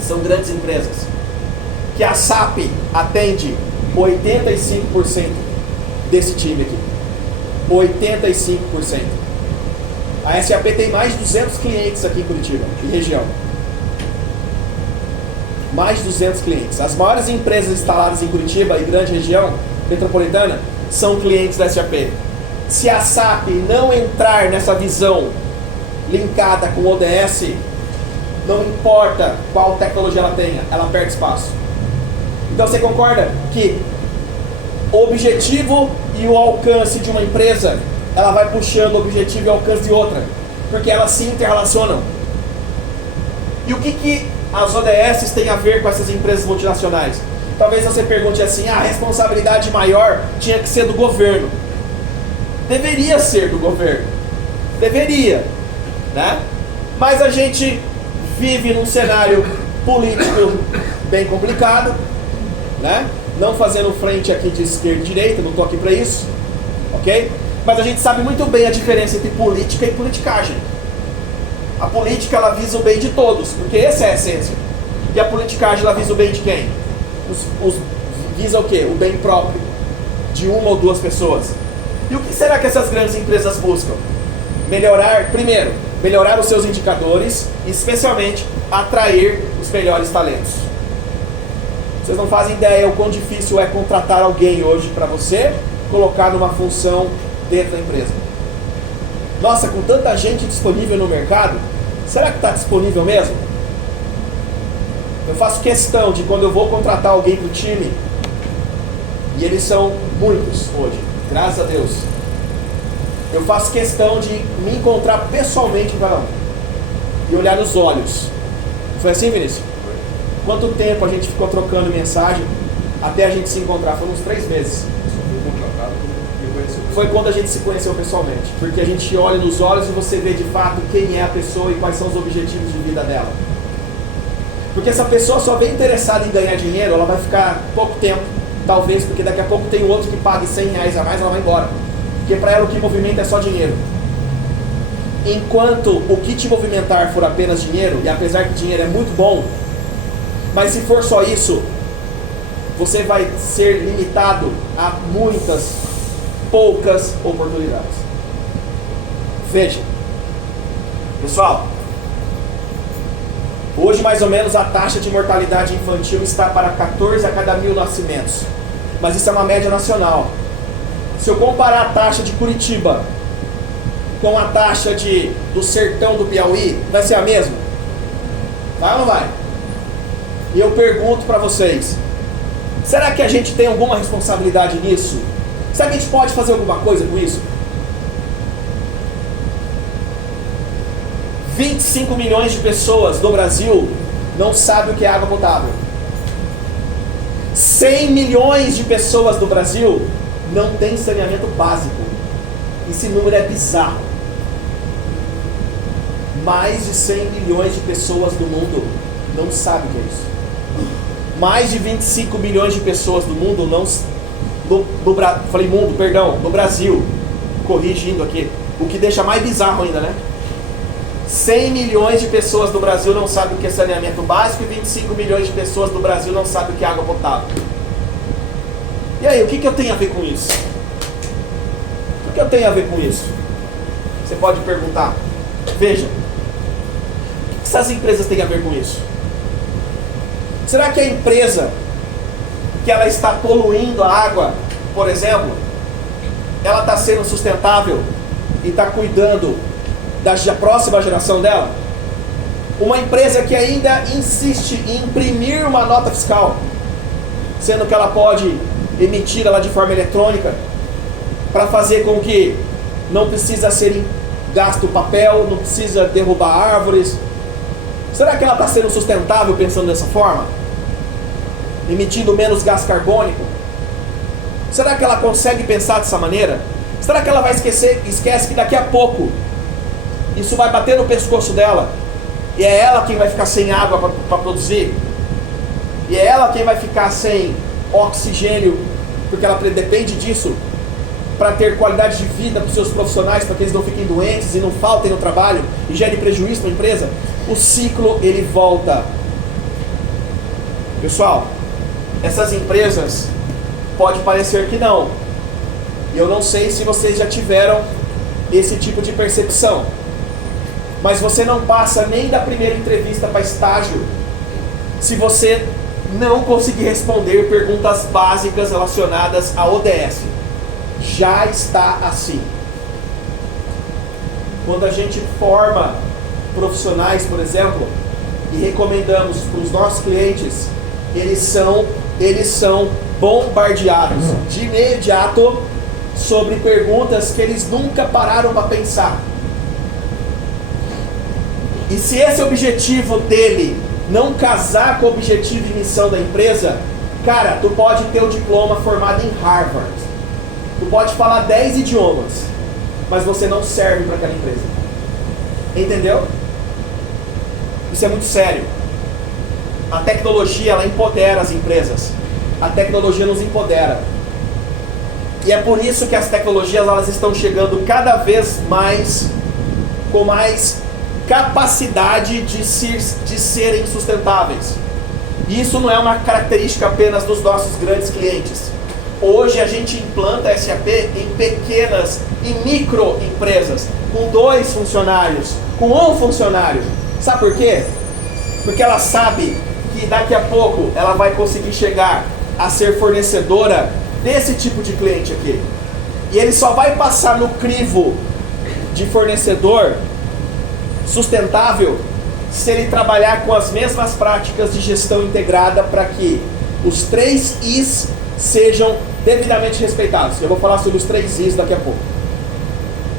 são grandes empresas, que a SAP atende 85% desse time aqui. 85%. A SAP tem mais de 200 clientes aqui em Curitiba e região. Mais de 200 clientes. As maiores empresas instaladas em Curitiba e grande região metropolitana são clientes da SAP. Se a SAP não entrar nessa visão linkada com o ODS, não importa qual tecnologia ela tenha, ela perde espaço. Então você concorda que o objetivo e o alcance de uma empresa, ela vai puxando o objetivo e o alcance de outra, porque elas se interrelacionam. E o que as ODS têm a ver com essas empresas multinacionais? Talvez você pergunte assim, a responsabilidade maior tinha que ser do governo. Deveria ser do governo. Deveria, né? Mas a gente vive num cenário político bem complicado, né? Não fazendo frente aqui de esquerda e direita, não estou aqui para isso, ok? Mas a gente sabe muito bem a diferença entre política e politicagem. A política, ela visa o bem de todos, porque essa é a essência. E a politicagem, ela visa o bem de quem? Visa o quê? O bem próprio de uma ou duas pessoas. E o que será que essas grandes empresas buscam? Primeiro, melhorar os seus indicadores, e especialmente atrair os melhores talentos. Vocês não fazem ideia o quão difícil é contratar alguém hoje para você colocar numa função dentro da empresa. Nossa, com tanta gente disponível no mercado, será que está disponível mesmo? Eu faço questão de, quando eu vou contratar alguém para o time, e eles são muitos hoje, graças a Deus, eu faço questão de me encontrar pessoalmente com cada um e olhar nos olhos. Foi assim, Vinícius? Quanto tempo a gente ficou trocando mensagem até a gente se encontrar? Foram uns 3 meses. Foi quando a gente se conheceu pessoalmente, porque a gente olha nos olhos e você vê de fato quem é a pessoa e quais são os objetivos de vida dela. Porque essa pessoa só vem interessada em ganhar dinheiro, ela vai ficar pouco tempo, talvez, porque daqui a pouco tem outro que pague R$100 a mais, ela vai embora. Porque para ela o que movimenta é só dinheiro. Enquanto o que te movimentar for apenas dinheiro, e apesar que dinheiro é muito bom, mas se for só isso, você vai ser limitado a poucas oportunidades. Veja, pessoal, hoje mais ou menos a taxa de mortalidade infantil está para 14 a cada 1000 nascimentos, mas isso é uma média nacional. Se eu comparar a taxa de Curitiba com a taxa do sertão do Piauí, vai ser a mesma? Vai ou não vai? E eu pergunto para vocês, será que a gente tem alguma responsabilidade nisso? Será que a gente pode fazer alguma coisa com isso? 25 milhões de pessoas no Brasil não sabem o que é água potável. 100 milhões de pessoas do Brasil não têm saneamento básico. Esse número é bizarro. Mais de 100 milhões de pessoas do mundo não sabem o que é isso. Mais de 25 milhões de pessoas do mundo no Brasil, corrigindo aqui, o que deixa mais bizarro ainda, né? 100 milhões de pessoas do Brasil não sabem o que é saneamento básico e 25 milhões de pessoas do Brasil não sabem o que é água potável. E aí, o que eu tenho a ver com isso? O que eu tenho a ver com isso? Você pode perguntar. Veja, o que essas empresas têm a ver com isso? Será que a empresa que ela está poluindo a água, por exemplo, ela está sendo sustentável e está cuidando da próxima geração dela? Uma empresa que ainda insiste em imprimir uma nota fiscal, sendo que ela pode emitir ela de forma eletrônica, para fazer com que não precisa ser gasto papel, não precisa derrubar árvores. Será que ela está sendo sustentável pensando dessa forma? Emitindo menos gás carbônico? Será que ela consegue pensar dessa maneira? Será que ela vai esquece que daqui a pouco isso vai bater no pescoço dela e é ela quem vai ficar sem água para produzir? E é ela quem vai ficar sem oxigênio, porque ela depende disso para ter qualidade de vida para os seus profissionais, para que eles não fiquem doentes e não faltem no trabalho e gerem prejuízo para a empresa? O ciclo, ele volta. Pessoal, essas empresas, pode parecer que não. E eu não sei se vocês já tiveram esse tipo de percepção. Mas você não passa nem da primeira entrevista para estágio se você não conseguir responder perguntas básicas relacionadas à ODS. Já está assim. Quando a gente forma profissionais, por exemplo, e recomendamos para os nossos clientes, eles são bombardeados de imediato sobre perguntas que eles nunca pararam para pensar. E se esse objetivo dele não casar com o objetivo e missão da empresa, cara, tu pode ter o diploma formado em Harvard, tu pode falar 10 idiomas, mas você não serve para aquela empresa. Entendeu? Isso é muito sério. A tecnologia, ela empodera as empresas. A tecnologia nos empodera. E é por isso que as tecnologias, elas estão chegando cada vez mais, com mais capacidade de serem sustentáveis. E isso não é uma característica apenas dos nossos grandes clientes. Hoje a gente implanta SAP em pequenas e micro empresas, com 2 funcionários, com 1 funcionário. Sabe por quê? Porque ela sabe que daqui a pouco ela vai conseguir chegar a ser fornecedora desse tipo de cliente aqui. E ele só vai passar no crivo de fornecedor sustentável se ele trabalhar com as mesmas práticas de gestão integrada para que os 3 Is sejam devidamente respeitados. Eu vou falar sobre os 3 Is daqui a pouco.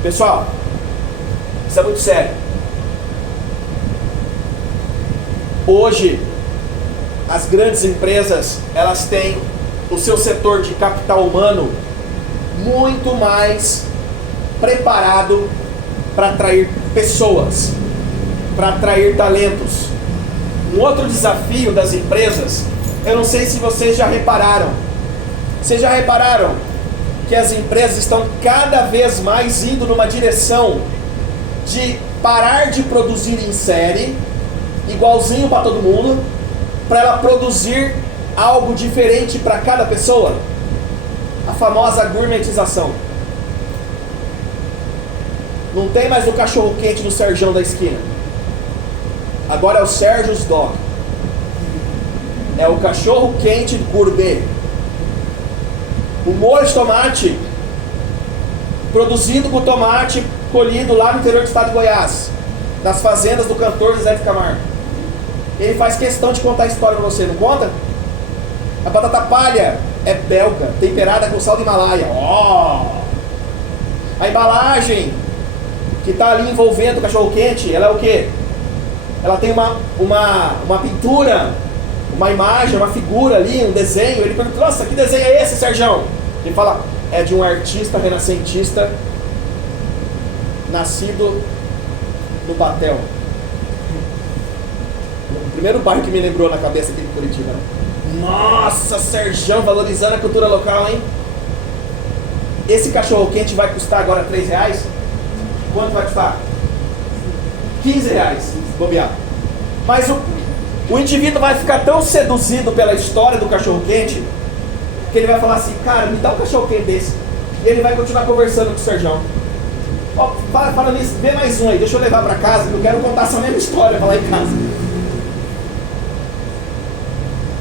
Pessoal, isso é muito sério. Hoje, as grandes empresas, elas têm o seu setor de capital humano muito mais preparado para atrair pessoas, para atrair talentos. Um outro desafio das empresas, eu não sei se vocês já repararam. Vocês já repararam que as empresas estão cada vez mais indo numa direção de parar de produzir em série, igualzinho para todo mundo, para ela produzir algo diferente para cada pessoa? A famosa gourmetização. Não tem mais o cachorro quente do Serjão da esquina. Agora é o Sérgio's Dog. É o cachorro quente gourmet. O molho de tomate, produzido com tomate colhido lá no interior do estado de Goiás, das fazendas do cantor José de Camargo. Ele faz questão de contar a história para você, não conta? A batata palha é belga, temperada com sal do Himalaia. A embalagem que está ali envolvendo o cachorro quente, ela é o quê? Ela tem uma pintura, uma imagem, uma figura ali, um desenho. Ele pergunta: nossa, que desenho é esse, Serjão? Ele fala: é de um artista renascentista nascido no Batel. O primeiro bairro que me lembrou na cabeça aqui de Curitiba. Nossa, Serjão, valorizando a cultura local, hein? Esse cachorro quente vai custar agora R$3? Quanto vai custar? R$15, bobear. Mas o indivíduo vai ficar tão seduzido pela história do cachorro quente que ele vai falar assim: cara, me dá um cachorro quente desse. E ele vai continuar conversando com o Serjão. Ó, fala nisso, vê mais um aí, deixa eu levar pra casa, que eu quero contar essa mesma história pra lá em casa.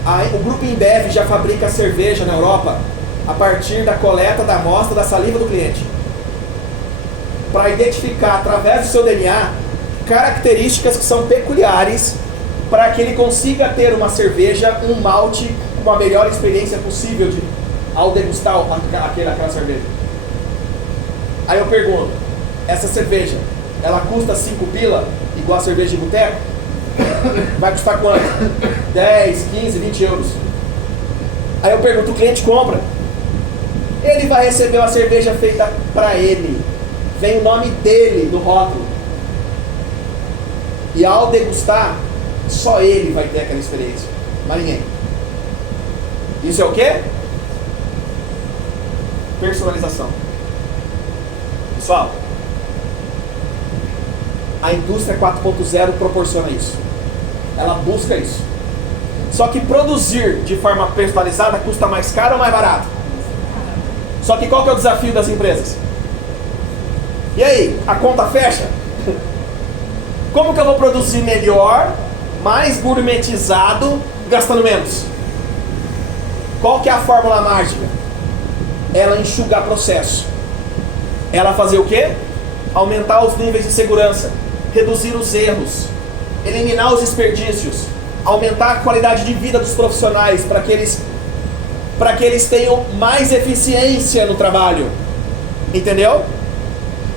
Aí, o Grupo Embev já fabrica cerveja na Europa a partir da coleta da amostra da saliva do cliente, para identificar através do seu DNA características que são peculiares para que ele consiga ter uma cerveja, um malte, com a melhor experiência possível ao degustar aquela cerveja. Aí eu pergunto, essa cerveja, ela custa 5 pila, igual a cerveja de boteco? Vai custar quanto? 10, 15, 20 euros. Aí eu pergunto, o cliente compra? Ele vai receber uma cerveja feita para ele. Vem o nome dele no rótulo. E ao degustar, só ele vai ter aquela experiência, mas ninguém. Isso é o quê? Personalização. Pessoal, a indústria 4.0 proporciona isso. Ela busca isso. Só que produzir de forma personalizada custa mais caro ou mais barato? Só que qual que é o desafio das empresas? E aí, a conta fecha? Como que eu vou produzir melhor, mais gourmetizado, gastando menos? Qual que é a fórmula mágica? Ela enxugar processo. Ela fazer o quê? Aumentar os níveis de segurança, reduzir os erros, eliminar os desperdícios, aumentar a qualidade de vida dos profissionais para que eles tenham mais eficiência no trabalho. Entendeu?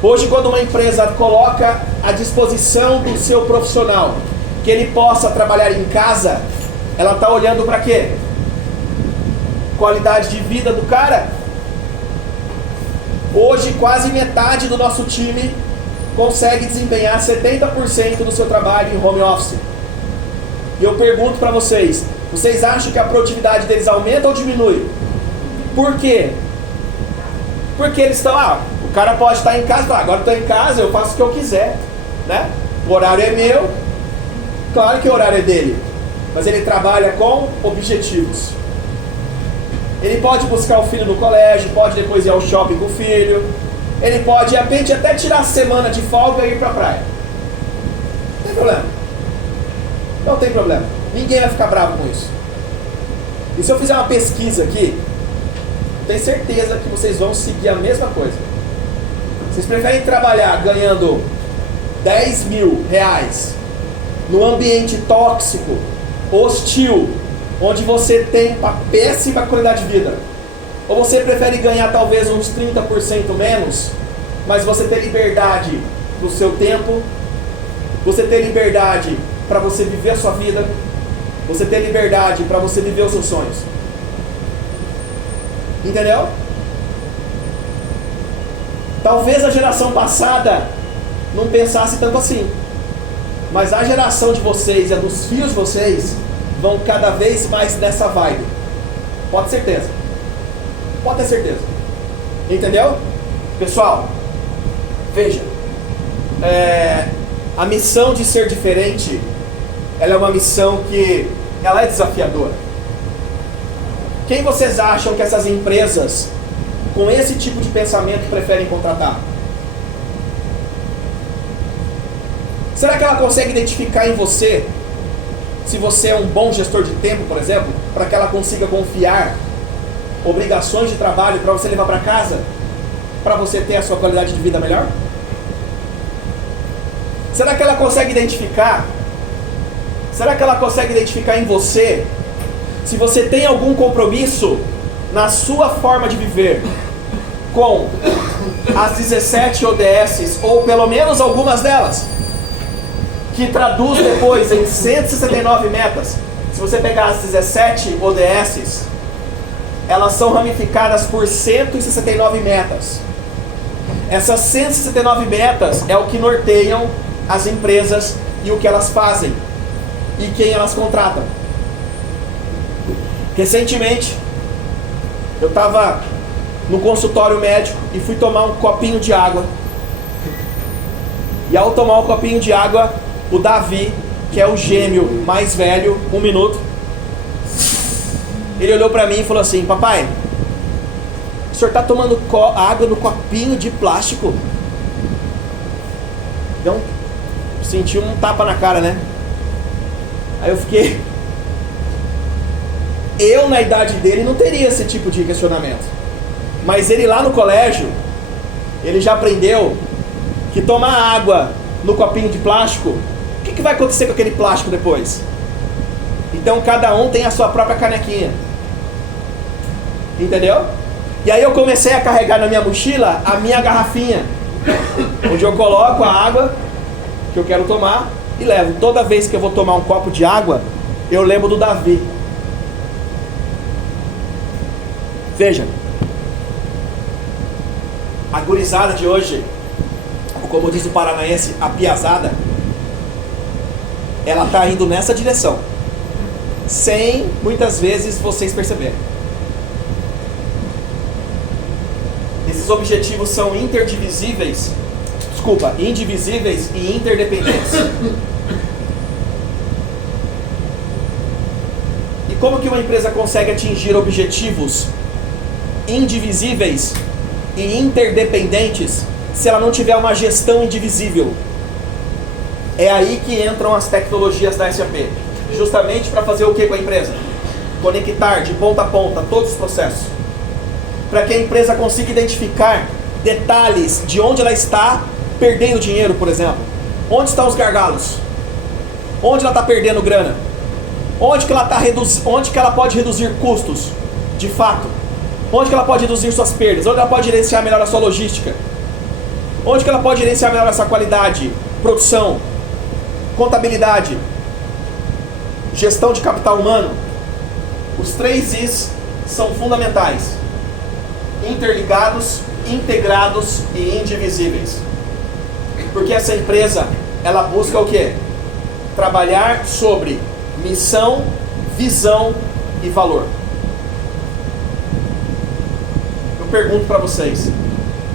Hoje, quando uma empresa coloca à disposição do seu profissional que ele possa trabalhar em casa, ela está olhando para quê? Qualidade de vida do cara. Hoje, quase metade do nosso time consegue desempenhar 70% do seu trabalho em home office. E eu pergunto para vocês, vocês acham que a produtividade deles aumenta ou diminui? Por quê? Porque eles estão lá, o cara pode estar em casa, agora eu estou em casa, eu faço o que eu quiser, né? O horário é meu, claro que o horário é dele, mas ele trabalha com objetivos. Ele pode buscar o filho no colégio, pode depois ir ao shopping com o filho, ele pode, de repente, até tirar a semana de folga e ir para a praia. Não tem problema. Não tem problema. Ninguém vai ficar bravo com isso. E se eu fizer uma pesquisa aqui, eu tenho certeza que vocês vão seguir a mesma coisa. Vocês preferem trabalhar ganhando 10 mil reais num ambiente tóxico, hostil, onde você tem uma péssima qualidade de vida? Ou você prefere ganhar talvez uns 30% menos, mas você ter liberdade do seu tempo, você ter liberdade para você viver a sua vida, você ter liberdade para você viver os seus sonhos? Entendeu? Talvez a geração passada não pensasse tanto assim, mas a geração de vocês e a dos filhos de vocês vão cada vez mais nessa vibe. Pode ter certeza. Pode ter certeza. Entendeu? Pessoal, veja, a missão de ser diferente, ela é uma missão que ela é desafiadora. Quem vocês acham que essas empresas com esse tipo de pensamento preferem contratar? Será que ela consegue identificar em você se você é um bom gestor de tempo, por exemplo, para que ela consiga confiar obrigações de trabalho para você levar para casa, para você ter a sua qualidade de vida melhor? Será que ela consegue identificar? Será que ela consegue identificar em você se você tem algum compromisso na sua forma de viver com as 17 ODS, ou pelo menos algumas delas, que traduz depois em 169 metas? Se você pegar as 17 ODS, elas são ramificadas por 169 metas. Essas 169 metas é o que norteiam as empresas e o que elas fazem e quem elas contratam. Recentemente, eu estava no consultório médico e fui tomar um copinho de água. E ao tomar um copinho de água, o Davi, que é o gêmeo mais velho, 1 minuto, ele olhou para mim e falou assim: papai, o senhor está tomando água no copinho de plástico? Então, senti um tapa na cara, né? Aí eu fiquei... Eu, na idade dele, não teria esse tipo de questionamento. Mas ele lá no colégio, ele já aprendeu que tomar água no copinho de plástico, o que vai acontecer com aquele plástico depois? Então cada um tem a sua própria canequinha. Entendeu? E aí eu comecei a carregar na minha mochila a minha garrafinha, onde eu coloco a água que eu quero tomar e levo. Toda vez que eu vou tomar um copo de água, eu lembro do Davi. Veja, a gurizada de hoje, como diz o paranaense, a piazada, ela está indo nessa direção, sem muitas vezes vocês perceberem. Esses objetivos são indivisíveis e interdependentes. E como que uma empresa consegue atingir objetivos indivisíveis e interdependentes se ela não tiver uma gestão indivisível? É aí que entram as tecnologias da SAP, justamente para fazer o que com a empresa? Conectar de ponta a ponta todos os processos, para que a empresa consiga identificar detalhes de onde ela está perdendo dinheiro, por exemplo. Onde estão os gargalos? Onde ela está perdendo grana? Onde que ela pode reduzir custos, de fato? Onde que ela pode reduzir suas perdas? Onde ela pode gerenciar melhor a sua logística? Onde que ela pode gerenciar melhor a sua qualidade, produção, contabilidade, gestão de capital humano? Os 3 Is são fundamentais: interligados, integrados e indivisíveis. Porque essa empresa, ela busca o quê? Trabalhar sobre missão, visão e valor. Eu pergunto para vocês,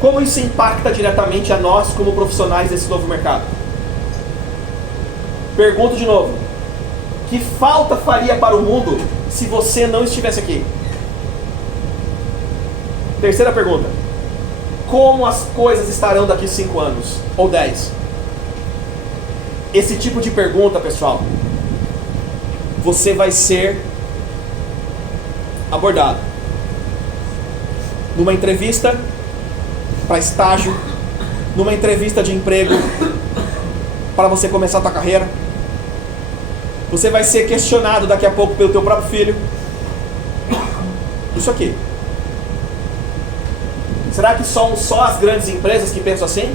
como isso impacta diretamente a nós como profissionais desse novo mercado? Pergunto de novo, que falta faria para o mundo se você não estivesse aqui? Terceira pergunta, como as coisas estarão daqui 5 anos ou 10? Esse tipo de pergunta, pessoal, você vai ser abordado numa entrevista para estágio, numa entrevista de emprego para você começar a sua carreira. Você vai ser questionado daqui a pouco pelo teu próprio filho. Isso aqui. Será que são só as grandes empresas que pensam assim?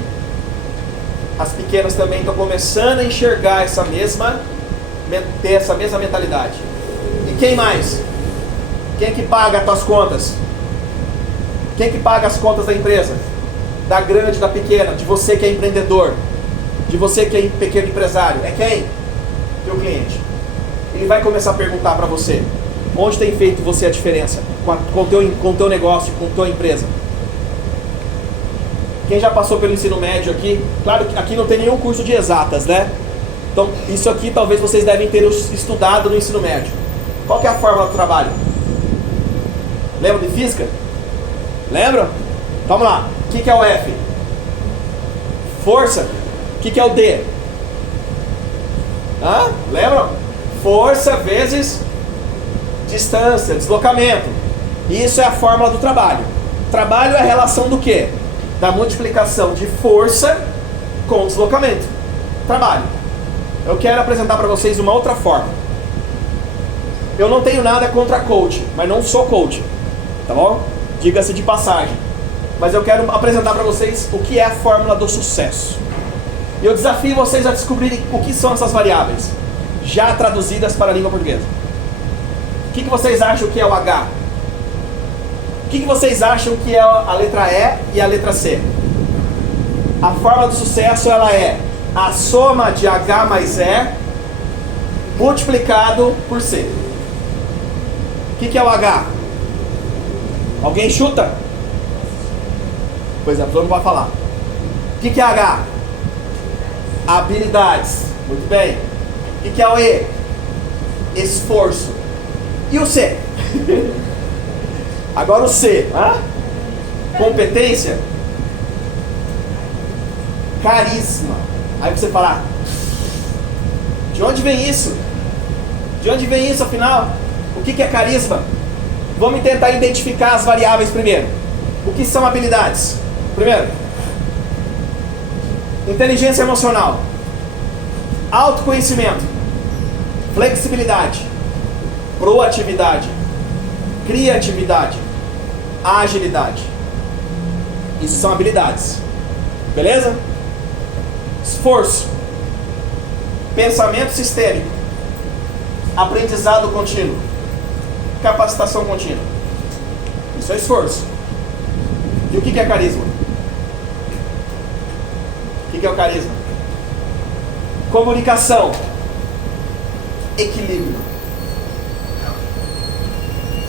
As pequenas também estão começando a enxergar ter essa mesma mentalidade. E quem mais? Quem é que paga as tuas contas? Quem é que paga as contas da empresa? Da grande, da pequena, de você que é empreendedor, de você que é pequeno empresário. É quem? Teu cliente. Ele vai começar a perguntar para você, onde tem feito você a diferença com o teu negócio, com a tua empresa? Quem já passou pelo ensino médio aqui, claro que aqui não tem nenhum curso de exatas, né? Então, isso aqui talvez vocês devem ter estudado no ensino médio. Qual que é a fórmula do trabalho? Lembram de física? Lembram? Vamos lá. O que é o F? Força. O que é o D? Lembram? Força vezes distância, deslocamento. Isso é a fórmula do trabalho. Trabalho é a relação do quê? Da multiplicação de força com deslocamento. Trabalho. Eu quero apresentar para vocês uma outra forma. Eu não tenho nada contra coach, mas não sou coach, tá bom? Diga-se de passagem. Mas eu quero apresentar para vocês o que é a fórmula do sucesso. E eu desafio vocês a descobrirem o que são essas variáveis, já traduzidas para a língua portuguesa. O que vocês acham que é o H? O que vocês acham que é a letra E e a letra C? A fórmula do sucesso, ela é a soma de H mais E multiplicado por C. O que é o H? Alguém chuta? Pois é, todo mundo vai falar. O que é H? Habilidades. Muito bem. O que é o E? Esforço. E o C? Agora o C. Competência. Carisma. Aí você fala, de onde vem isso? De onde vem isso afinal? O que é carisma? Vamos tentar identificar as variáveis primeiro. O que são habilidades? Primeiro, Inteligência emocional, autoconhecimento, flexibilidade, proatividade, criatividade, agilidade. Isso são habilidades. Beleza? Esforço, pensamento sistêmico, aprendizado contínuo, capacitação contínua. Isso é esforço. E o que é carisma? O que é o carisma? Comunicação, equilíbrio.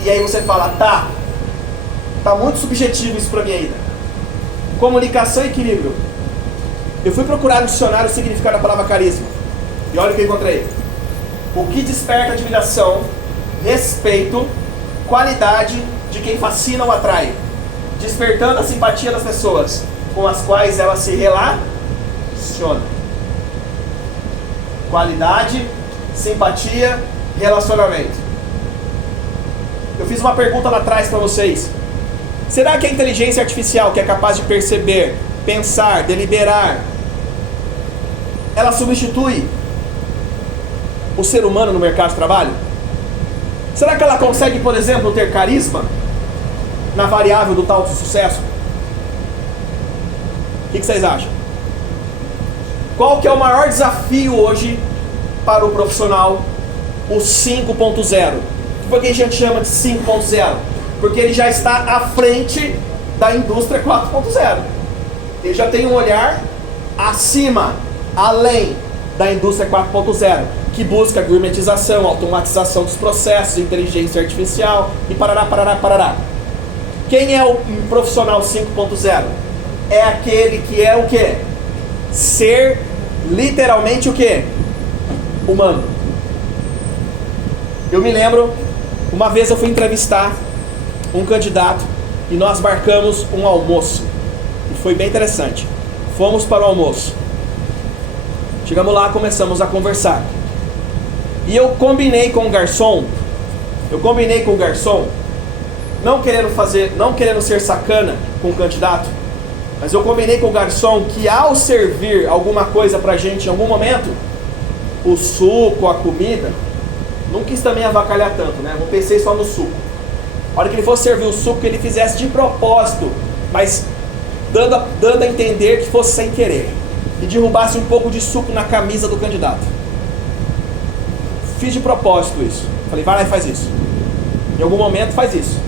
E aí você fala, tá muito subjetivo isso pra mim ainda. Comunicação e equilíbrio. Eu fui procurar no dicionário o significado da palavra carisma. E olha o que eu encontrei. O que desperta admiração, respeito, qualidade de quem fascina ou atrai, despertando a simpatia das pessoas com as quais ela se relaciona. Qualidade, simpatia, relacionamento. Eu fiz uma pergunta lá atrás para vocês. Será que a inteligência artificial, que é capaz de perceber, pensar, deliberar, ela substitui o ser humano no mercado de trabalho? Será que ela consegue, por exemplo, ter carisma na variável do tal de sucesso? O que vocês acham? Qual que é o maior desafio hoje para o profissional? O 5.0. Por que a gente chama de 5.0? Porque ele já está à frente da indústria 4.0. Ele já tem um olhar acima, além da indústria 4.0, que busca gourmetização, automatização dos processos, inteligência artificial e parará. Quem é o profissional 5.0? É aquele que é o quê? Ser literalmente o quê? Humano. Eu me lembro, uma vez eu fui entrevistar um candidato e nós marcamos um almoço. E foi bem interessante. Fomos para o almoço. Chegamos lá, começamos a conversar. E eu combinei com o garçom, não querendo ser sacana com o candidato, mas eu combinei com o garçom que ao servir alguma coisa pra gente em algum momento, o suco, a comida, não quis também avacalhar tanto, né? Eu pensei só no suco. A hora que ele fosse servir o suco, que ele fizesse de propósito, mas dando a entender que fosse sem querer, e derrubasse um pouco de suco na camisa do candidato. Fiz de propósito isso. Falei, vai lá e faz isso. Em algum momento faz isso.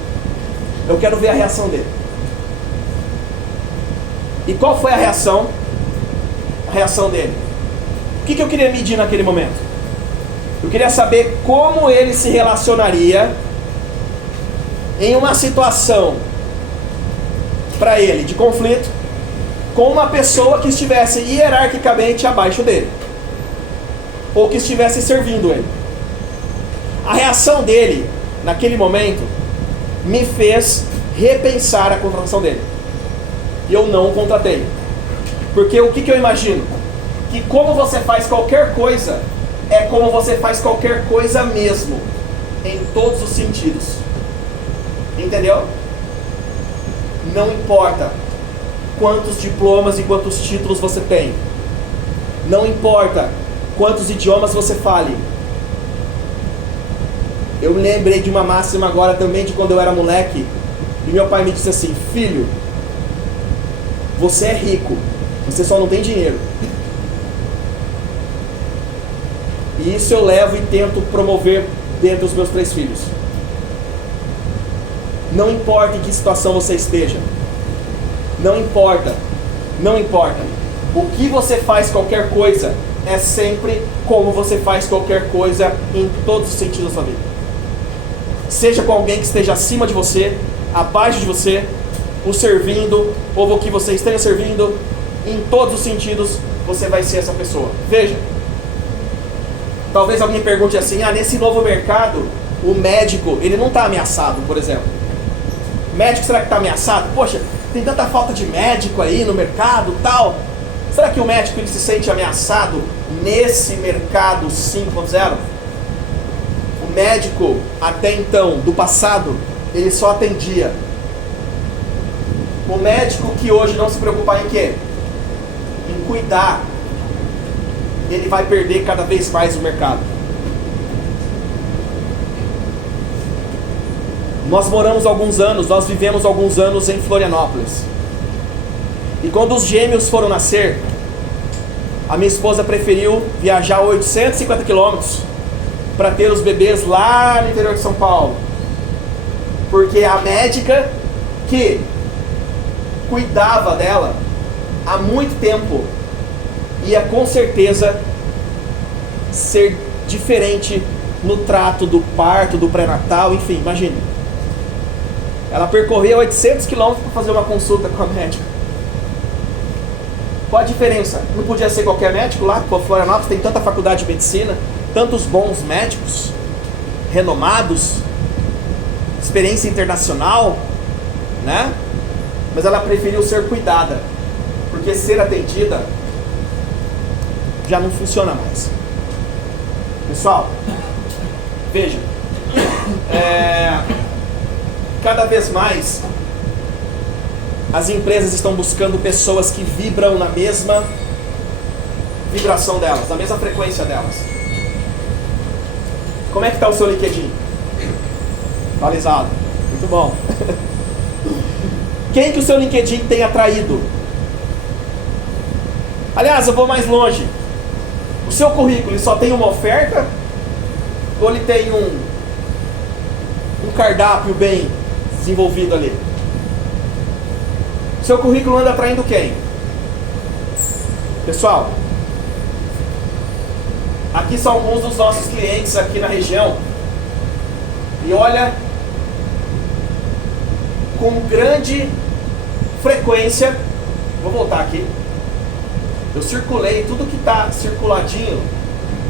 Eu quero ver a reação dele. E qual foi a reação? A reação dele. O que eu queria medir naquele momento? Eu queria saber como ele se relacionaria em uma situação, para ele, de conflito, com uma pessoa que estivesse hierarquicamente abaixo dele, ou que estivesse servindo ele. A reação dele, naquele momento, me fez repensar a contratação dele. E eu não o contratei. Porque o que eu imagino? Que como você faz qualquer coisa, é como você faz qualquer coisa mesmo, em todos os sentidos. Entendeu? Não importa quantos diplomas e quantos títulos você tem. Não importa quantos idiomas você fale. Eu me lembrei de uma máxima agora também de quando eu era moleque. E meu pai me disse assim, filho, você é rico, você só não tem dinheiro. E isso eu levo e tento promover dentro dos meus 3 filhos. Não importa em que situação você esteja. Não importa. O que você faz qualquer coisa é sempre como você faz qualquer coisa em todos os sentidos da sua vida. Seja com alguém que esteja acima de você, abaixo de você, o servindo, ou o que você esteja servindo, em todos os sentidos você vai ser essa pessoa. Veja, talvez alguém pergunte assim, nesse novo mercado, o médico, ele não está ameaçado, por exemplo. O médico, será que está ameaçado? Poxa, tem tanta falta de médico aí no mercado, tal. Será que o médico ele se sente ameaçado nesse mercado 5.0? O médico, até então, do passado, ele só atendia. O médico que hoje não se preocupa em quê? em cuidar, ele vai perder cada vez mais o mercado. Nós vivemos alguns anos em Florianópolis. E quando os gêmeos foram nascer, a minha esposa preferiu viajar 850 quilômetros para ter os bebês lá no interior de São Paulo. Porque a médica que cuidava dela há muito tempo ia com certeza ser diferente no trato do parto, do pré-natal, enfim, imagine. Ela percorreu 800 quilômetros para fazer uma consulta com a médica. Qual a diferença? Não podia ser qualquer médico lá, porque Florianópolis tem tanta faculdade de medicina, tantos bons médicos, renomados, experiência internacional, né? Mas ela preferiu ser cuidada, porque ser atendida já não funciona mais. Pessoal, veja, cada vez mais as empresas estão buscando pessoas que vibram na mesma vibração delas, na mesma frequência delas. Como é que está o seu LinkedIn? Atualizado. Muito bom. Quem que o seu LinkedIn tem atraído? Aliás, eu vou mais longe. O seu currículo ele só tem uma oferta? Ou ele tem um cardápio bem desenvolvido ali? O seu currículo anda atraindo quem? Pessoal, aqui são alguns dos nossos clientes aqui na região. E olha, com grande frequência, vou voltar aqui. Eu circulei tudo que está circuladinho,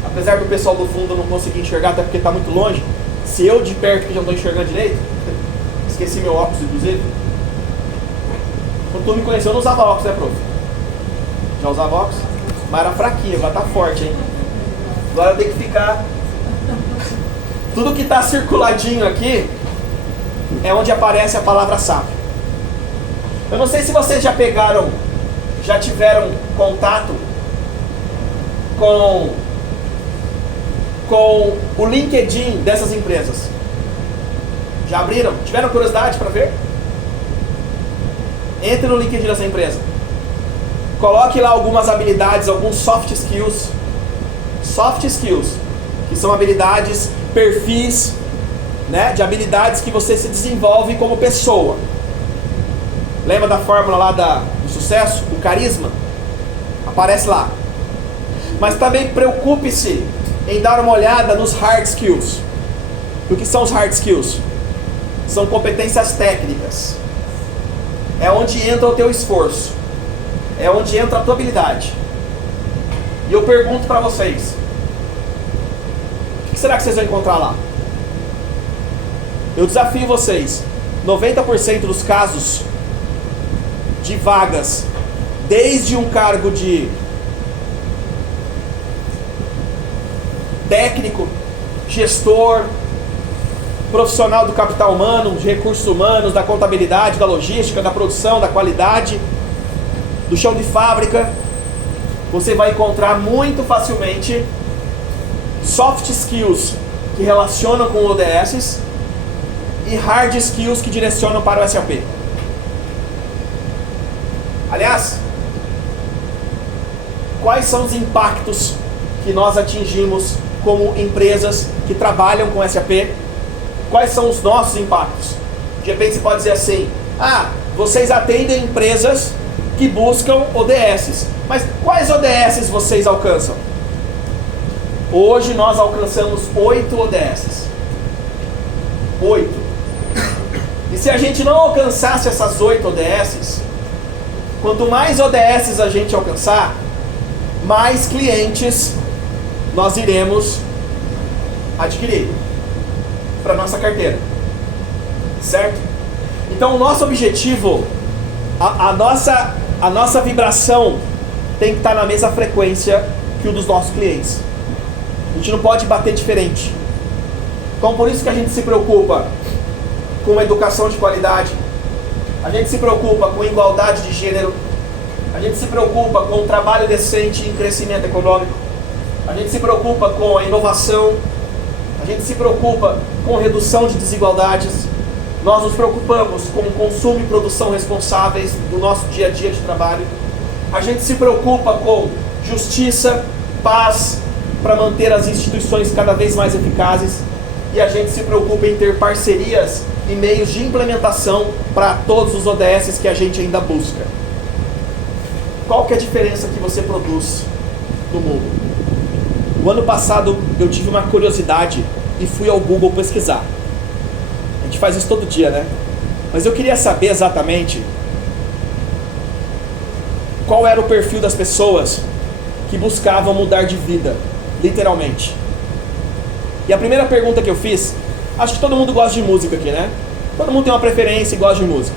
apesar do pessoal do fundo não conseguir enxergar, até porque está muito longe. Se eu de perto que já não estou enxergando direito, esqueci meu óculos inclusive. Quando tu me conheceu eu não usava óculos, né, prof? Já usava óculos? Mas era fraquinho, agora tá forte, hein? Agora eu tenho que ficar... Tudo que está circuladinho aqui é onde aparece a palavra SAP. Eu não sei se vocês já tiveram contato com o LinkedIn dessas empresas. Já abriram? Tiveram curiosidade para ver? Entre no LinkedIn dessa empresa. Coloque lá algumas habilidades, alguns soft skills. Soft skills, que são habilidades, perfis, né, de habilidades que você se desenvolve como pessoa. Lembra da fórmula lá do sucesso? O carisma? Aparece lá. Mas também preocupe-se em dar uma olhada nos hard skills. O que são os hard skills? São competências técnicas. É onde entra o teu esforço. É onde entra a tua habilidade. E eu pergunto para vocês, o que será que vocês vão encontrar lá? Eu desafio vocês, 90% dos casos de vagas, desde um cargo de técnico, gestor, profissional do capital humano, de recursos humanos, da contabilidade, da logística, da produção, da qualidade, do chão de fábrica, você vai encontrar muito facilmente soft skills que relacionam com ODSs e hard skills que direcionam para o SAP. Aliás, quais são os impactos que nós atingimos como empresas que trabalham com SAP? Quais são os nossos impactos? De repente você pode dizer assim, vocês atendem empresas que buscam ODSs, mas quais ODSs vocês alcançam? Hoje nós alcançamos 8 ODSs. 8. E se a gente não alcançasse essas 8 ODSs, quanto mais ODSs a gente alcançar, mais clientes nós iremos adquirir para nossa carteira, certo? Então o nosso objetivo, a nossa vibração tem que estar na mesma frequência que o dos nossos clientes. A gente não pode bater diferente. Então por isso que a gente se preocupa com educação de qualidade, a gente se preocupa com igualdade de gênero, A gente se preocupa com um trabalho decente em crescimento econômico. A gente se preocupa com a inovação. A gente se preocupa com redução de desigualdades. Nós nos preocupamos com o consumo e produção responsáveis do nosso dia a dia de trabalho. A gente se preocupa com justiça, paz, para manter as instituições cada vez mais eficazes. E a gente se preocupa em ter parcerias e meios de implementação para todos os ODS que a gente ainda busca. Qual que é a diferença que você produz no mundo? O ano passado eu tive uma curiosidade e fui ao Google pesquisar. A gente faz isso todo dia, né? Mas eu queria saber exatamente qual era o perfil das pessoas que buscavam mudar de vida, literalmente. E a primeira pergunta que eu fiz, acho que todo mundo gosta de música aqui, né? Todo mundo tem uma preferência e gosta de música.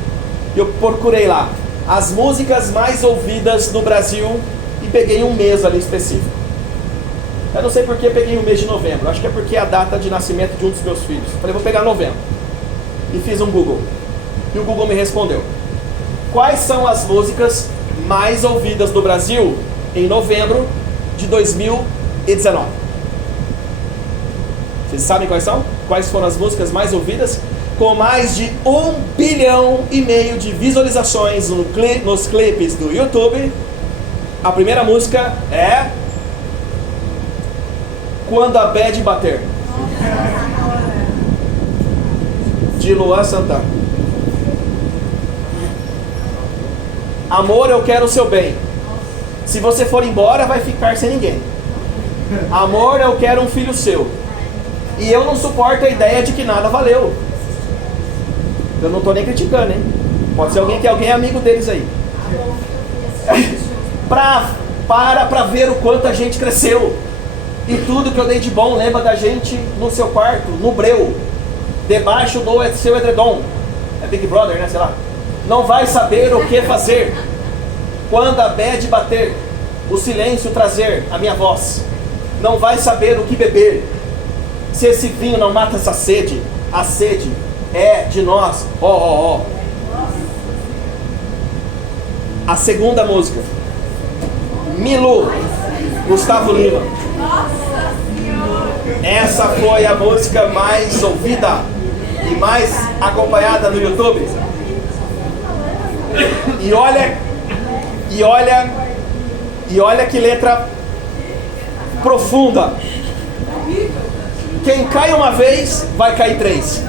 E eu procurei lá as músicas mais ouvidas no Brasil e peguei um mês ali específico. Eu não sei por que peguei o mês de novembro, acho que é porque é a data de nascimento de um dos meus filhos. Falei, vou pegar novembro. E fiz um Google. E o Google me respondeu: quais são as músicas mais ouvidas no Brasil em novembro de 2019? Vocês sabem quais são? Quais foram as músicas mais ouvidas? Com mais de 1,5 bilhão de visualizações nos clipes do YouTube. A primeira música é Quando a Bad Bater, de Luan Santana. Amor, eu quero o seu bem. Se você for embora, vai ficar sem ninguém. Amor, eu quero um filho seu. E eu não suporto a ideia de que nada valeu. Eu não estou nem criticando, hein? Pode ser alguém que é amigo deles aí. Para ver o quanto a gente cresceu. E tudo que eu dei de bom, lembra da gente no seu quarto, no breu, debaixo do seu edredom. É Big Brother, né? Sei lá. Não vai saber o que fazer. Quando a bad bater, o silêncio trazer a minha voz. Não vai saber o que beber. Se esse vinho não mata essa sede, a sede é de nós. A segunda música, Milu, Gustavo Lima. Essa foi a música mais ouvida e mais acompanhada no YouTube. E olha que letra profunda. Quem cai uma vez, vai cair 3.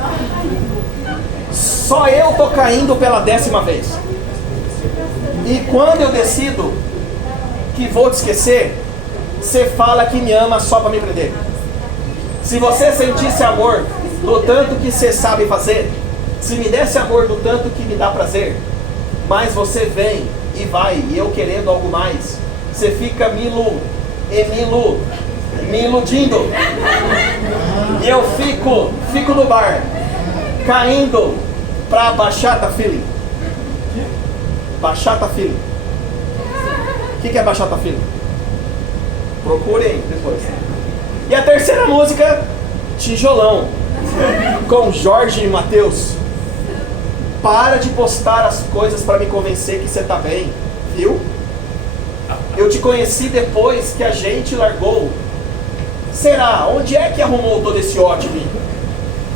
Só eu tô caindo pela 10ª vez. E quando eu decido que vou te esquecer, você fala que me ama só para me prender. Se você sentisse amor do tanto que você sabe fazer, se me desse amor do tanto que me dá prazer, mas você vem e vai, e eu querendo algo mais, você fica me iludindo. E eu fico no bar, caindo pra Bachata Feeling. Bachata Feeling. O que é Bachata Feeling? Procurem depois. E a terceira música, Tijolão, com Jorge e Matheus. Para de postar as coisas para me convencer que você tá bem, viu? Eu te conheci depois que a gente largou. Será? Onde é que arrumou todo esse ódio em mim?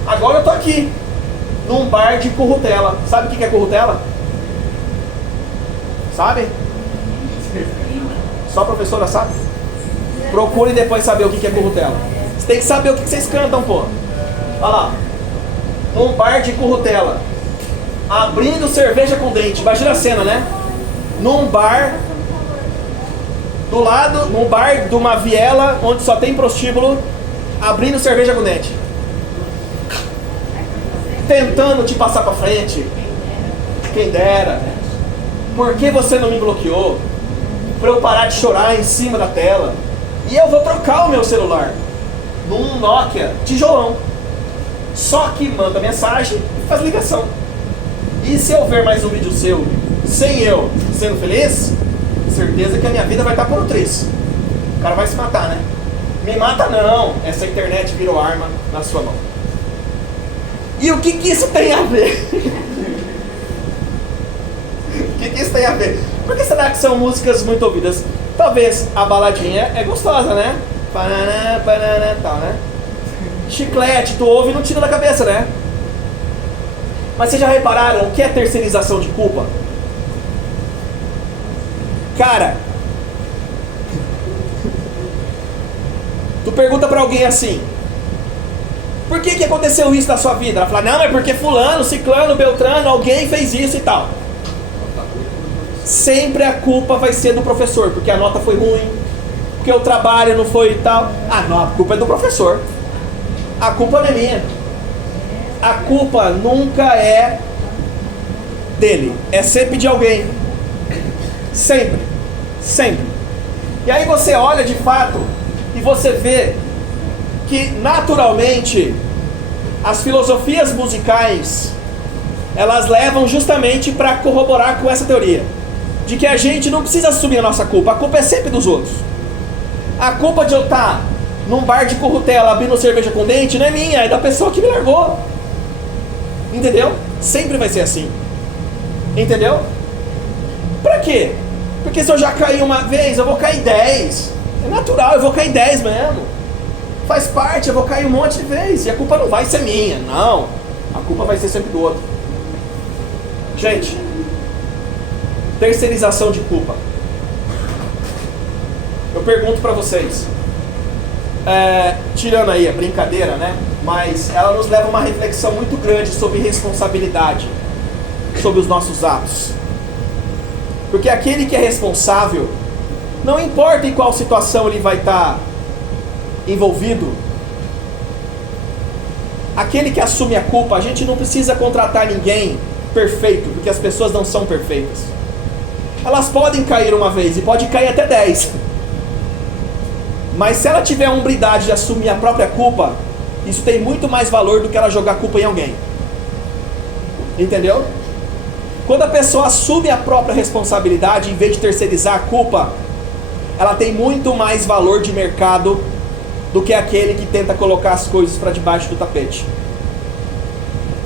Agora eu tô aqui, num bar de currutela. Sabe o que é currutela? Sabe? Só a professora sabe? Procure depois saber o que é currutela. Você tem que saber o que vocês cantam, pô. Olha lá. Num bar de currutela, abrindo cerveja com dente. Imagina a cena, né? Num bar do lado, num bar de uma viela onde só tem prostíbulo, abrindo cerveja com dente, tentando te passar pra frente. Quem dera. Por que você não me bloqueou? Pra eu parar de chorar em cima da tela. E eu vou trocar o meu celular num Nokia tijolão. Só que manda mensagem e faz ligação. E se eu ver mais um vídeo seu sem eu sendo feliz, certeza que a minha vida vai estar por um triz. O cara vai se matar, né? Me mata não, essa internet virou arma na sua mão. E o que isso tem a ver? O que isso tem a ver? Por que será que são músicas muito ouvidas? Talvez a baladinha é gostosa, né? Paraná, paraná, tal, né? Chiclete, tu ouve e não tira da cabeça, né? Mas vocês já repararam o que é terceirização de culpa? Cara, tu pergunta pra alguém assim: por que aconteceu isso na sua vida? Ela fala: não, é porque fulano, ciclano, beltrano, alguém fez isso e tal. Sempre a culpa vai ser do professor, porque a nota foi ruim, porque o trabalho não foi e tal. Ah, não, a culpa é do professor. A culpa não é minha. A culpa nunca é dele, é sempre de alguém. Sempre, sempre. E aí você olha de fato e você vê que naturalmente as filosofias musicais, elas levam justamente para corroborar com essa teoria de que a gente não precisa assumir a nossa culpa. A culpa é sempre dos outros. A culpa de eu estar num bar de currutela abrindo cerveja com dente não é minha, é da pessoa que me largou. Entendeu? Sempre vai ser assim. Entendeu? Pra quê? Porque se eu já caí uma vez, eu vou cair 10. É natural, eu vou cair 10 mesmo. Faz parte, eu vou cair um monte de vezes. E a culpa não vai ser minha, não. A culpa vai ser sempre do outro. Gente, terceirização de culpa. Eu pergunto pra vocês, tirando aí a brincadeira, né? Mas ela nos leva a uma reflexão muito grande sobre responsabilidade, sobre os nossos atos. Porque aquele que é responsável, não importa em qual situação ele vai estar envolvido, aquele que assume a culpa, a gente não precisa contratar ninguém perfeito, porque as pessoas não são perfeitas. Elas podem cair uma vez e pode cair até 10. Mas se ela tiver a hombridade de assumir a própria culpa, isso tem muito mais valor do que ela jogar culpa em alguém. Entendeu? Quando a pessoa assume a própria responsabilidade, em vez de terceirizar a culpa, ela tem muito mais valor de mercado do que aquele que tenta colocar as coisas para debaixo do tapete.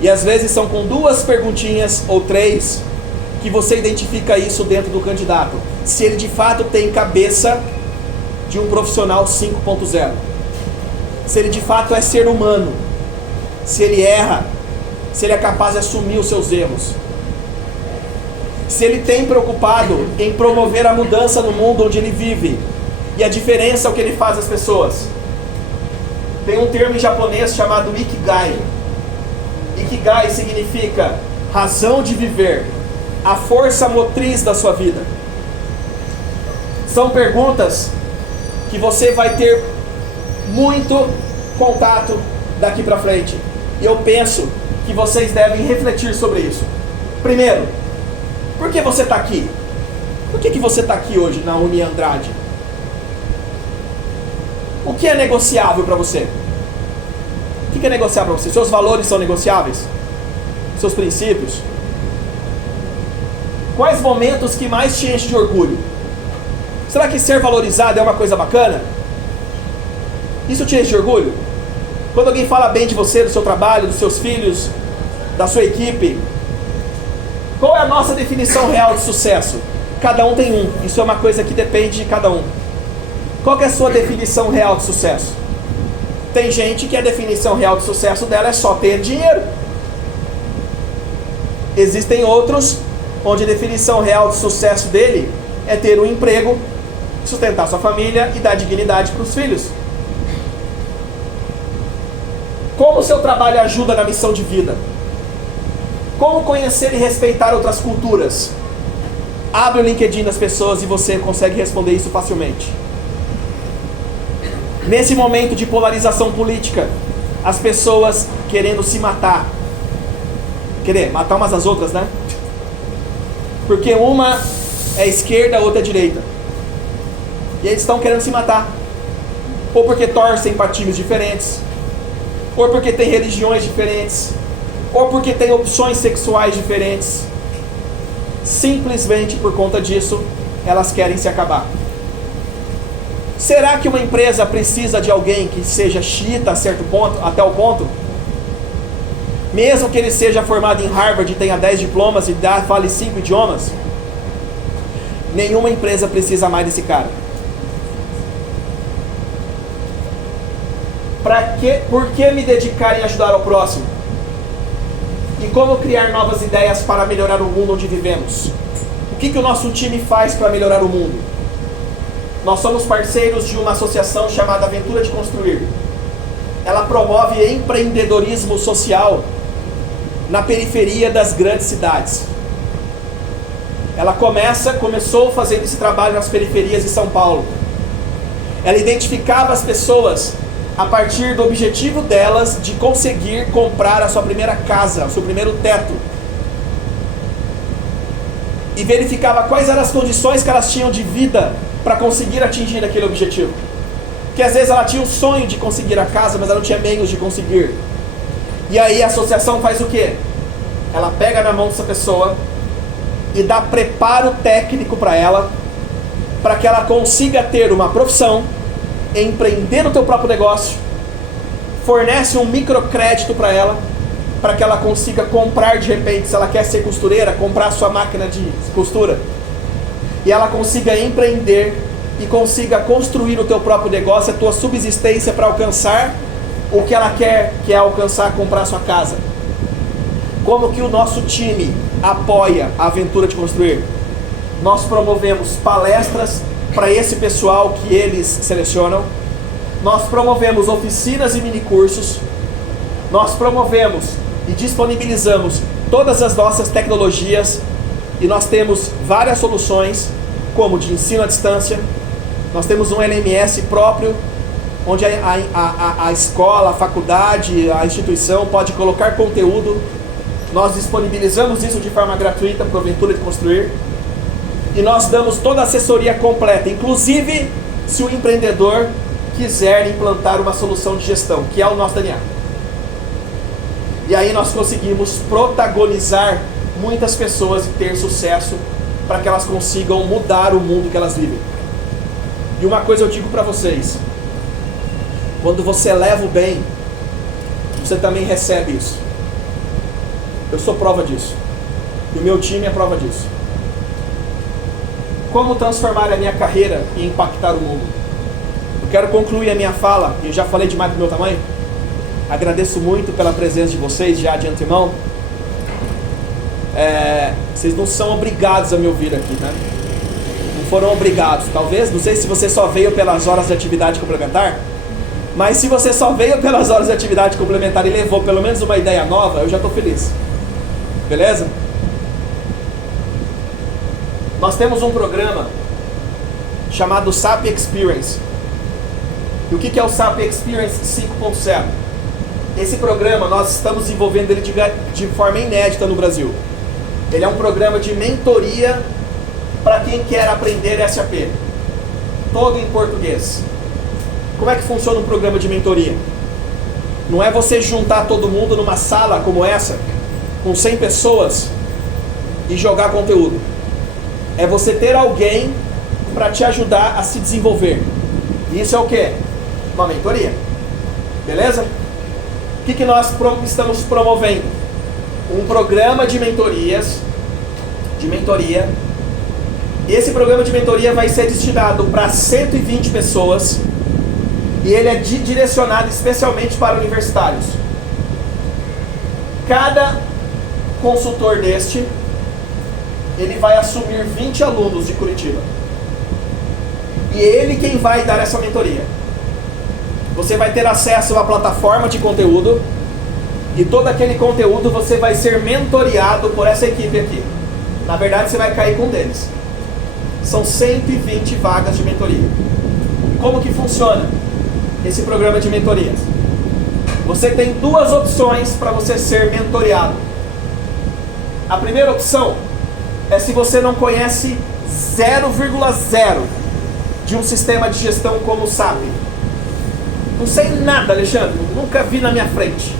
E às vezes são com 2 perguntinhas ou 3 que você identifica isso dentro do candidato. Se ele de fato tem cabeça de um profissional 5.0. Se ele de fato é ser humano. Se ele erra. Se ele é capaz de assumir os seus erros. Se ele tem preocupado em promover a mudança no mundo onde ele vive. E a diferença é o que ele faz às pessoas. Tem um termo em japonês chamado Ikigai. Ikigai significa razão de viver, a força motriz da sua vida. São perguntas que você vai ter muito contato daqui para frente. E eu penso que vocês devem refletir sobre isso. Primeiro, por que você está aqui? Por que você está aqui hoje na Uni Andrade? O que é negociável para você? O que é negociável para você? Seus valores são negociáveis? Seus princípios? Quais momentos que mais te enchem de orgulho? Será que ser valorizado é uma coisa bacana? Isso te enche de orgulho? Quando alguém fala bem de você, do seu trabalho, dos seus filhos, da sua equipe, qual é a nossa definição real de sucesso? Cada um tem um. Isso é uma coisa que depende de cada um. Qual que é a sua definição real de sucesso? Tem gente que a definição real de sucesso dela é só ter dinheiro. Existem outros onde a definição real de sucesso dele é ter um emprego, sustentar sua família e dar dignidade para os filhos. Como o seu trabalho ajuda na missão de vida? Como conhecer e respeitar outras culturas? Abre o LinkedIn das pessoas e você consegue responder isso facilmente. Nesse momento de polarização política, as pessoas querendo se matar. Querer matar umas às outras, né? Porque uma é esquerda, a outra é direita. E eles estão querendo se matar. Ou porque torcem para times diferentes. Ou porque tem religiões diferentes. Ou porque tem opções sexuais diferentes. Simplesmente por conta disso, elas querem se acabar. Será que uma empresa precisa de alguém que seja xiita a certo ponto, até o ponto? Mesmo que ele seja formado em Harvard e tenha 10 diplomas e fale 5 idiomas? nenhuma empresa precisa mais desse cara. Por que me dedicar em ajudar ao próximo? E como criar novas ideias para melhorar o mundo onde vivemos? O que o nosso time faz para melhorar o mundo? Nós somos parceiros de uma associação chamada Aventura de Construir. Ela promove empreendedorismo social na periferia das grandes cidades. Ela começou fazendo esse trabalho nas periferias de São Paulo. Ela identificava as pessoas a partir do objetivo delas de conseguir comprar a sua primeira casa, o seu primeiro teto. E verificava quais eram as condições que elas tinham de vida para conseguir atingir aquele objetivo. Porque às vezes ela tinha um sonho de conseguir a casa, mas ela não tinha meios de conseguir. E aí a associação faz o quê? Ela pega na mão dessa pessoa e dá preparo técnico para ela, para que ela consiga ter uma profissão, empreender o teu próprio negócio, fornece um microcrédito para ela, para que ela consiga comprar de repente, se ela quer ser costureira, comprar sua máquina de costura, e ela consiga empreender e consiga construir o teu próprio negócio, a tua subsistência para alcançar o que ela quer, que é alcançar, comprar sua casa. Como que o nosso time apoia a Aventura de Construir? Nós promovemos palestras para esse pessoal que eles selecionam. Nós promovemos oficinas e minicursos. Nós promovemos e disponibilizamos todas as nossas tecnologias. E nós temos várias soluções, como de ensino à distância. Nós temos um LMS próprio, onde a escola, a faculdade, a instituição pode colocar conteúdo. Nós disponibilizamos isso de forma gratuita para a Aventura de Construir. E nós damos toda a assessoria completa, inclusive se o empreendedor quiser implantar uma solução de gestão, que é o nosso DNA. E aí nós conseguimos protagonizar muitas pessoas e ter sucesso para que elas consigam mudar o mundo que elas vivem. E uma coisa eu digo para vocês: quando você leva o bem, você também recebe isso. Eu sou prova disso. E o meu time é prova disso. Como transformar a minha carreira e impactar o mundo? Eu quero concluir a minha fala, e eu já falei demais do meu tamanho. Agradeço muito pela presença de vocês, já de antemão. Vocês não são obrigados a me ouvir aqui, né? Não foram obrigados. Talvez, não sei se você só veio pelas horas de atividade complementar, mas se você só veio pelas horas de atividade complementar e levou pelo menos uma ideia nova, eu já estou feliz. Beleza? Nós temos um programa chamado SAP Experience. E o que é o SAP Experience 5.0? Esse programa nós estamos desenvolvendo ele de forma inédita no Brasil. Ele é um programa de mentoria para quem quer aprender SAP. Todo em português. Como é que funciona um programa de mentoria? Não é você juntar todo mundo numa sala como essa, com 100 pessoas, e jogar conteúdo. É você ter alguém para te ajudar a se desenvolver. Isso é o quê? Uma mentoria. Beleza? O que nós estamos promovendo? Um programa de mentoria. Esse programa de mentoria vai ser destinado para 120 pessoas e ele é direcionado especialmente para universitários. Cada consultor deste, ele vai assumir 20 alunos de Curitiba. E ele quem vai dar essa mentoria. Você vai ter acesso a uma plataforma de conteúdo e todo aquele conteúdo você vai ser mentoreado por essa equipe aqui. Na verdade, você vai cair com um deles. São 120 vagas de mentoria. Como que funciona esse programa de mentorias? Você tem duas opções para você ser mentoreado. A primeira opção é se você não conhece 0,0 de um sistema de gestão como o SAP. Não sei nada, Alexandre, nunca vi na minha frente.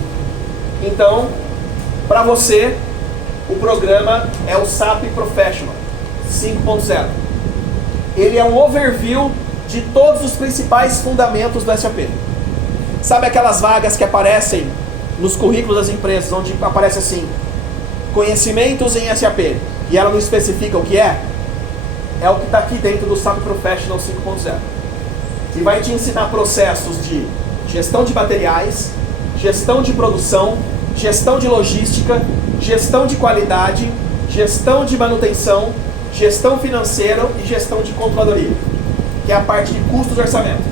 Então, para você, o programa é o SAP Professional 5.0. Ele é um overview de todos os principais fundamentos do SAP. Sabe aquelas vagas que aparecem nos currículos das empresas, onde aparece assim, conhecimentos em SAP, e ela não especifica o que é? é o que está aqui dentro do SAP Professional 5.0. E vai te ensinar processos de gestão de materiais, gestão de produção, gestão de logística, gestão de qualidade, gestão de manutenção, gestão financeira e gestão de controladoria, que é a parte de custos de orçamento.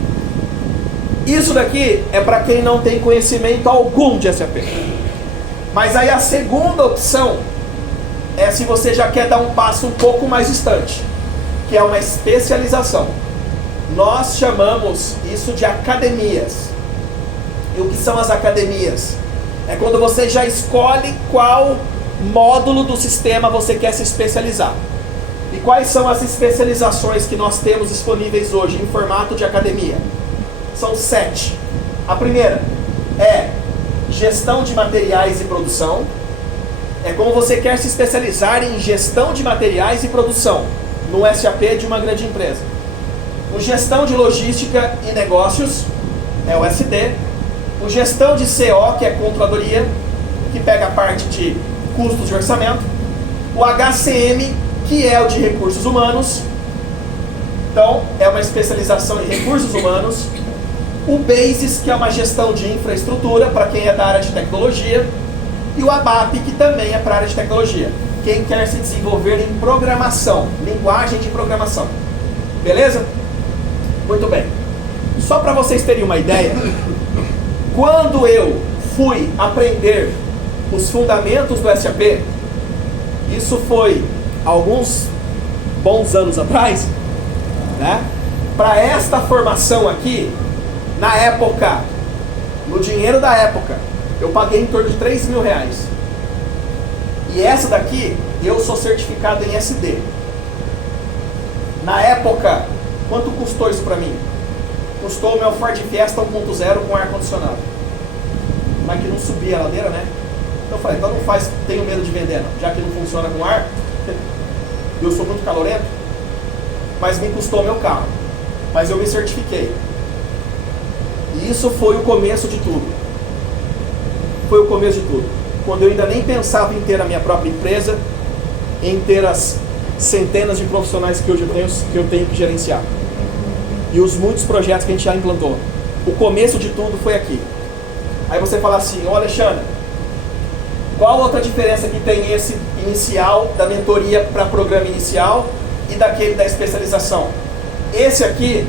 Isso daqui é para quem não tem conhecimento algum de SAP. Mas aí a segunda opção é se você já quer dar um passo um pouco mais distante, que é uma especialização. Nós chamamos isso de academias. E o que são as academias? É quando você já escolhe qual módulo do sistema você quer se especializar. E quais são as especializações que nós temos disponíveis hoje em formato de academia? São 7. A primeira é gestão de materiais e produção. É como você quer se especializar em gestão de materiais e produção no SAP de uma grande empresa. O gestão de logística e negócios é o SD. O gestão de CO, que é controladoria, que pega a parte de custos de orçamento. O HCM, que é o de recursos humanos. Então, é uma especialização em recursos humanos. O BASIS, que é uma gestão de infraestrutura, para quem é da área de tecnologia. E o ABAP, que também é para a área de tecnologia. Quem quer se desenvolver em programação, linguagem de programação. Beleza? Muito bem. Só para vocês terem uma ideia, quando eu fui aprender os fundamentos do SAP, isso foi alguns bons anos atrás, né? Para esta formação aqui, na época, no dinheiro da época, eu paguei em torno de 3 mil reais. E essa daqui, eu sou certificado em SD. Na época, quanto custou isso para mim? Custou o meu Ford Fiesta 1.0 com ar-condicionado. Mas que não subia a ladeira, né? Então eu falei, então não faz, tenho medo de vender não. Já que não funciona com ar, eu sou muito calorento, mas me custou meu carro. Mas eu me certifiquei. E isso foi o começo de tudo. Foi o começo de tudo. Quando eu ainda nem pensava em ter a minha própria empresa, em ter as centenas de profissionais que hoje eu tenho que gerenciar. E os muitos projetos que a gente já implantou. O começo de tudo foi aqui. Aí você fala assim, ô Alexandre, qual outra diferença que tem esse inicial da mentoria para programa inicial e daquele da especialização? Esse aqui,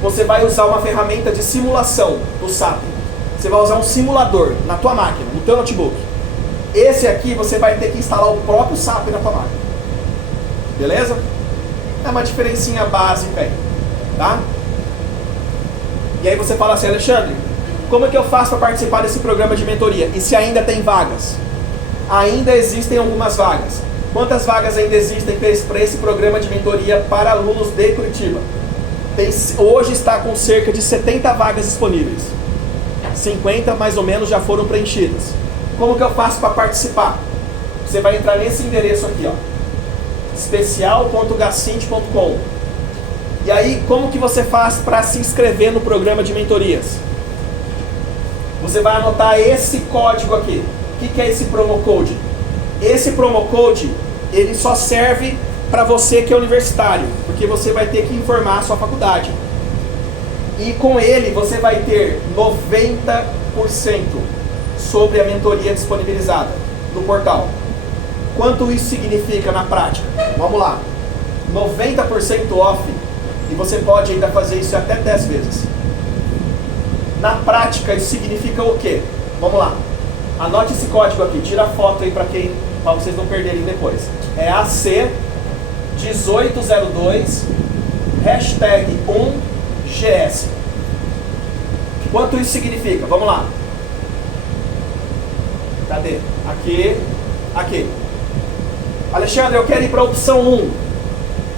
você vai usar uma ferramenta de simulação do SAP. Você vai usar um simulador na tua máquina, no teu notebook. Esse aqui você vai ter que instalar o próprio SAP na tua máquina. Beleza? É uma diferencinha básica aí, tá? E aí você fala assim, Alexandre, como é que eu faço para participar desse programa de mentoria? E se ainda tem vagas? Ainda existem algumas vagas. Quantas vagas ainda existem para esse programa de mentoria para alunos de Curitiba? Hoje está com cerca de 70 vagas disponíveis. 50 mais ou menos já foram preenchidas. Como que eu faço para participar? Você vai entrar nesse endereço aqui, ó, especial.gacint.com. E aí, como que você faz para se inscrever no programa de mentorias? Você vai anotar esse código aqui. O que é esse promo code? Esse promo code, ele só serve para você que é universitário, porque você vai ter que informar a sua faculdade. E com ele você vai ter 90% sobre a mentoria disponibilizada no portal. Quanto isso significa na prática? Vamos lá. 90% off, e você pode ainda fazer isso até 10 vezes. Na prática, isso significa o quê? Vamos lá. Anote esse código aqui, tira a foto aí para vocês não perderem depois. É AC1802 #1GS. Quanto isso significa? Vamos lá. Cadê? Aqui. Alexandre, eu quero ir para a opção 1. O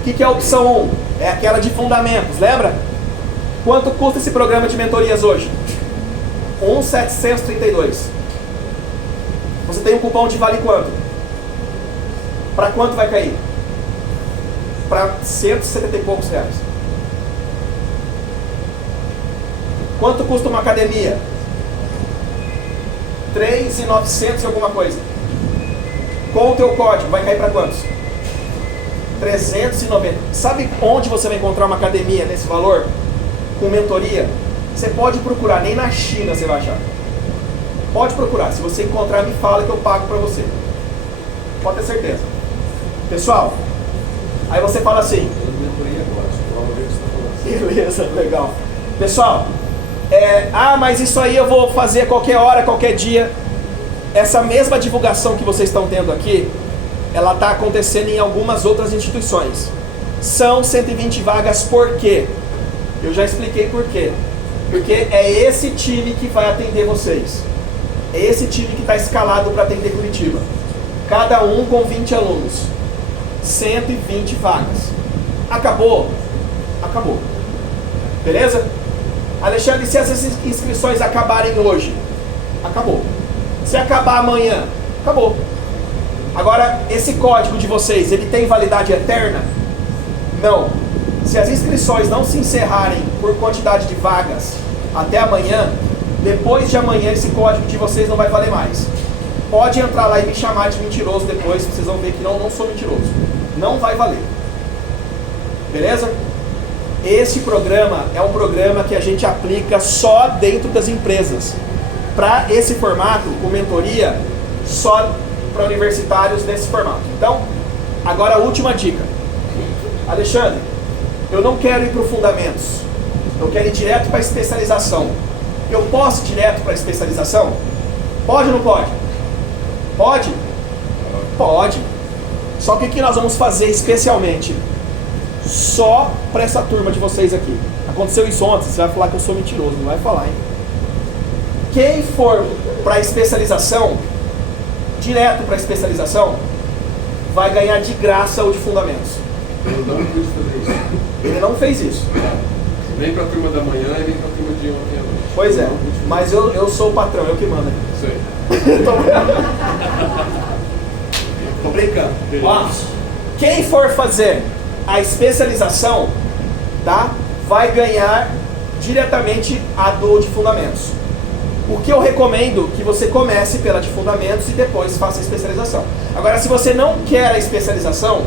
que é a opção 1? É aquela de fundamentos, lembra? Quanto custa esse programa de mentorias hoje? 1.732. Você tem um cupom de vale quanto? Para quanto vai cair? Para 170 e poucos reais. Quanto custa uma academia? 3.900 e alguma coisa. Com o teu código, vai cair para quantos? 390. Sabe onde você vai encontrar uma academia nesse valor? Com mentoria? Você pode procurar, nem na China você vai achar. Pode procurar, se você encontrar, me fala que eu pago para você. Pode ter certeza. Pessoal, aí você fala assim. Beleza, legal. Pessoal, mas isso aí eu vou fazer a qualquer hora, qualquer dia. Essa mesma divulgação que vocês estão tendo aqui, ela está acontecendo em algumas outras instituições. São 120 vagas por quê? Eu já expliquei por quê. Porque é esse time que vai atender vocês. É esse time que está escalado para atender Curitiba. Cada um com 20 alunos. 120 vagas. Acabou? Acabou. Beleza? Alexandre, se essas inscrições acabarem hoje? Acabou. Se acabar amanhã? Acabou. Agora, esse código de vocês, ele tem validade eterna? Não. Se as inscrições não se encerrarem por quantidade de vagas até amanhã, depois de amanhã esse código de vocês não vai valer mais. Pode entrar lá e me chamar de mentiroso depois, vocês vão ver que não sou mentiroso. Não vai valer. Beleza? Esse programa é um programa que a gente aplica só dentro das empresas. Para esse formato, com mentoria, só para universitários nesse formato. Então, agora a última dica. Alexandre, eu não quero ir para o fundamentos. Eu quero ir direto para a especialização. Eu posso ir direto para a especialização? Pode ou não pode? Pode? Pode. Só que o que nós vamos fazer especialmente? Só para essa turma de vocês aqui. Aconteceu isso ontem, você vai falar que eu sou mentiroso, não vai falar, hein? Quem for para a especialização, direto para a especialização, vai ganhar de graça o de fundamentos. Eu não pude fazer isso. Ele não fez isso. Nem para a turma da manhã e nem para a turma de ontem à noite. Pois é, mas eu sou o patrão, eu que mando aqui. Isso aí. Tô brincando. Ó, quem for fazer a especialização, tá, vai ganhar diretamente a do de fundamentos. O que eu recomendo que você comece pela de fundamentos e depois faça a especialização. Agora, se você não quer a especialização,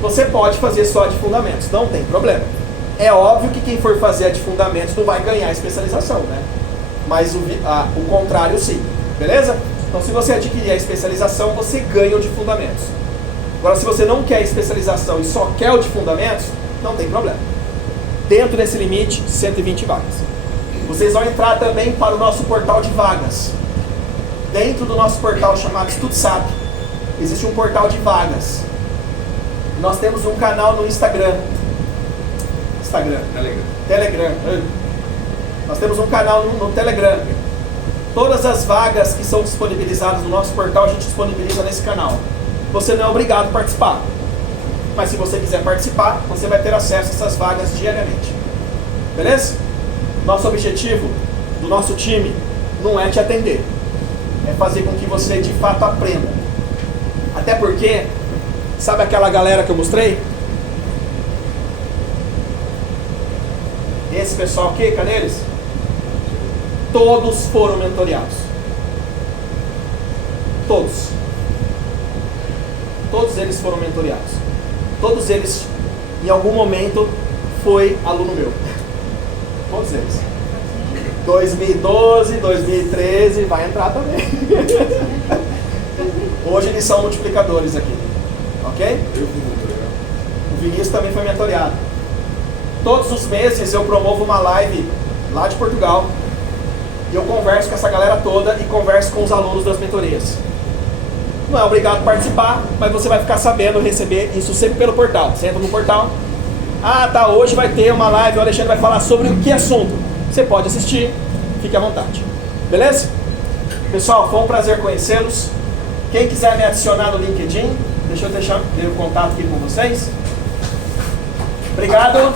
você pode fazer só a de fundamentos, não tem problema. É óbvio que quem for fazer a de fundamentos não vai ganhar a especialização, né? Mas o contrário sim, beleza? Então, se você adquirir a especialização, você ganha o de fundamentos. Agora, se você não quer a especialização e só quer o de fundamentos, não tem problema. Dentro desse limite, 120 vagas. Vocês vão entrar também para o nosso portal de vagas. Dentro do nosso portal chamado StudSap, existe um portal de vagas. Nós temos um canal no Telegram. Nós temos um canal no Telegram. Todas as vagas que são disponibilizadas no nosso portal, a gente disponibiliza nesse canal. Você não é obrigado a participar. Mas se você quiser participar, você vai ter acesso a essas vagas diariamente. Beleza? Nosso objetivo do nosso time não é te atender. É fazer com que você de fato aprenda. Até porque, sabe aquela galera que eu mostrei? Esse pessoal aqui, cadê eles? Todos foram mentoreados. Todos. Todos eles foram mentoreados. Todos eles, em algum momento, foi aluno meu. Todos eles. 2012, 2013, vai entrar também. Hoje eles são multiplicadores aqui. Ok? Eu fui mentoreado. O Vinícius também foi mentoreado. Todos os meses eu promovo uma live lá de Portugal. E eu converso com essa galera toda e converso com os alunos das mentorias. Não é obrigado a participar, mas você vai ficar sabendo receber isso sempre pelo portal. Você entra no portal. Ah, tá, hoje vai ter uma live, o Alexandre vai falar sobre o que assunto. Você pode assistir, fique à vontade. Beleza? Pessoal, foi um prazer conhecê-los. Quem quiser me adicionar no LinkedIn, deixa eu deixar o contato aqui com vocês. Obrigado.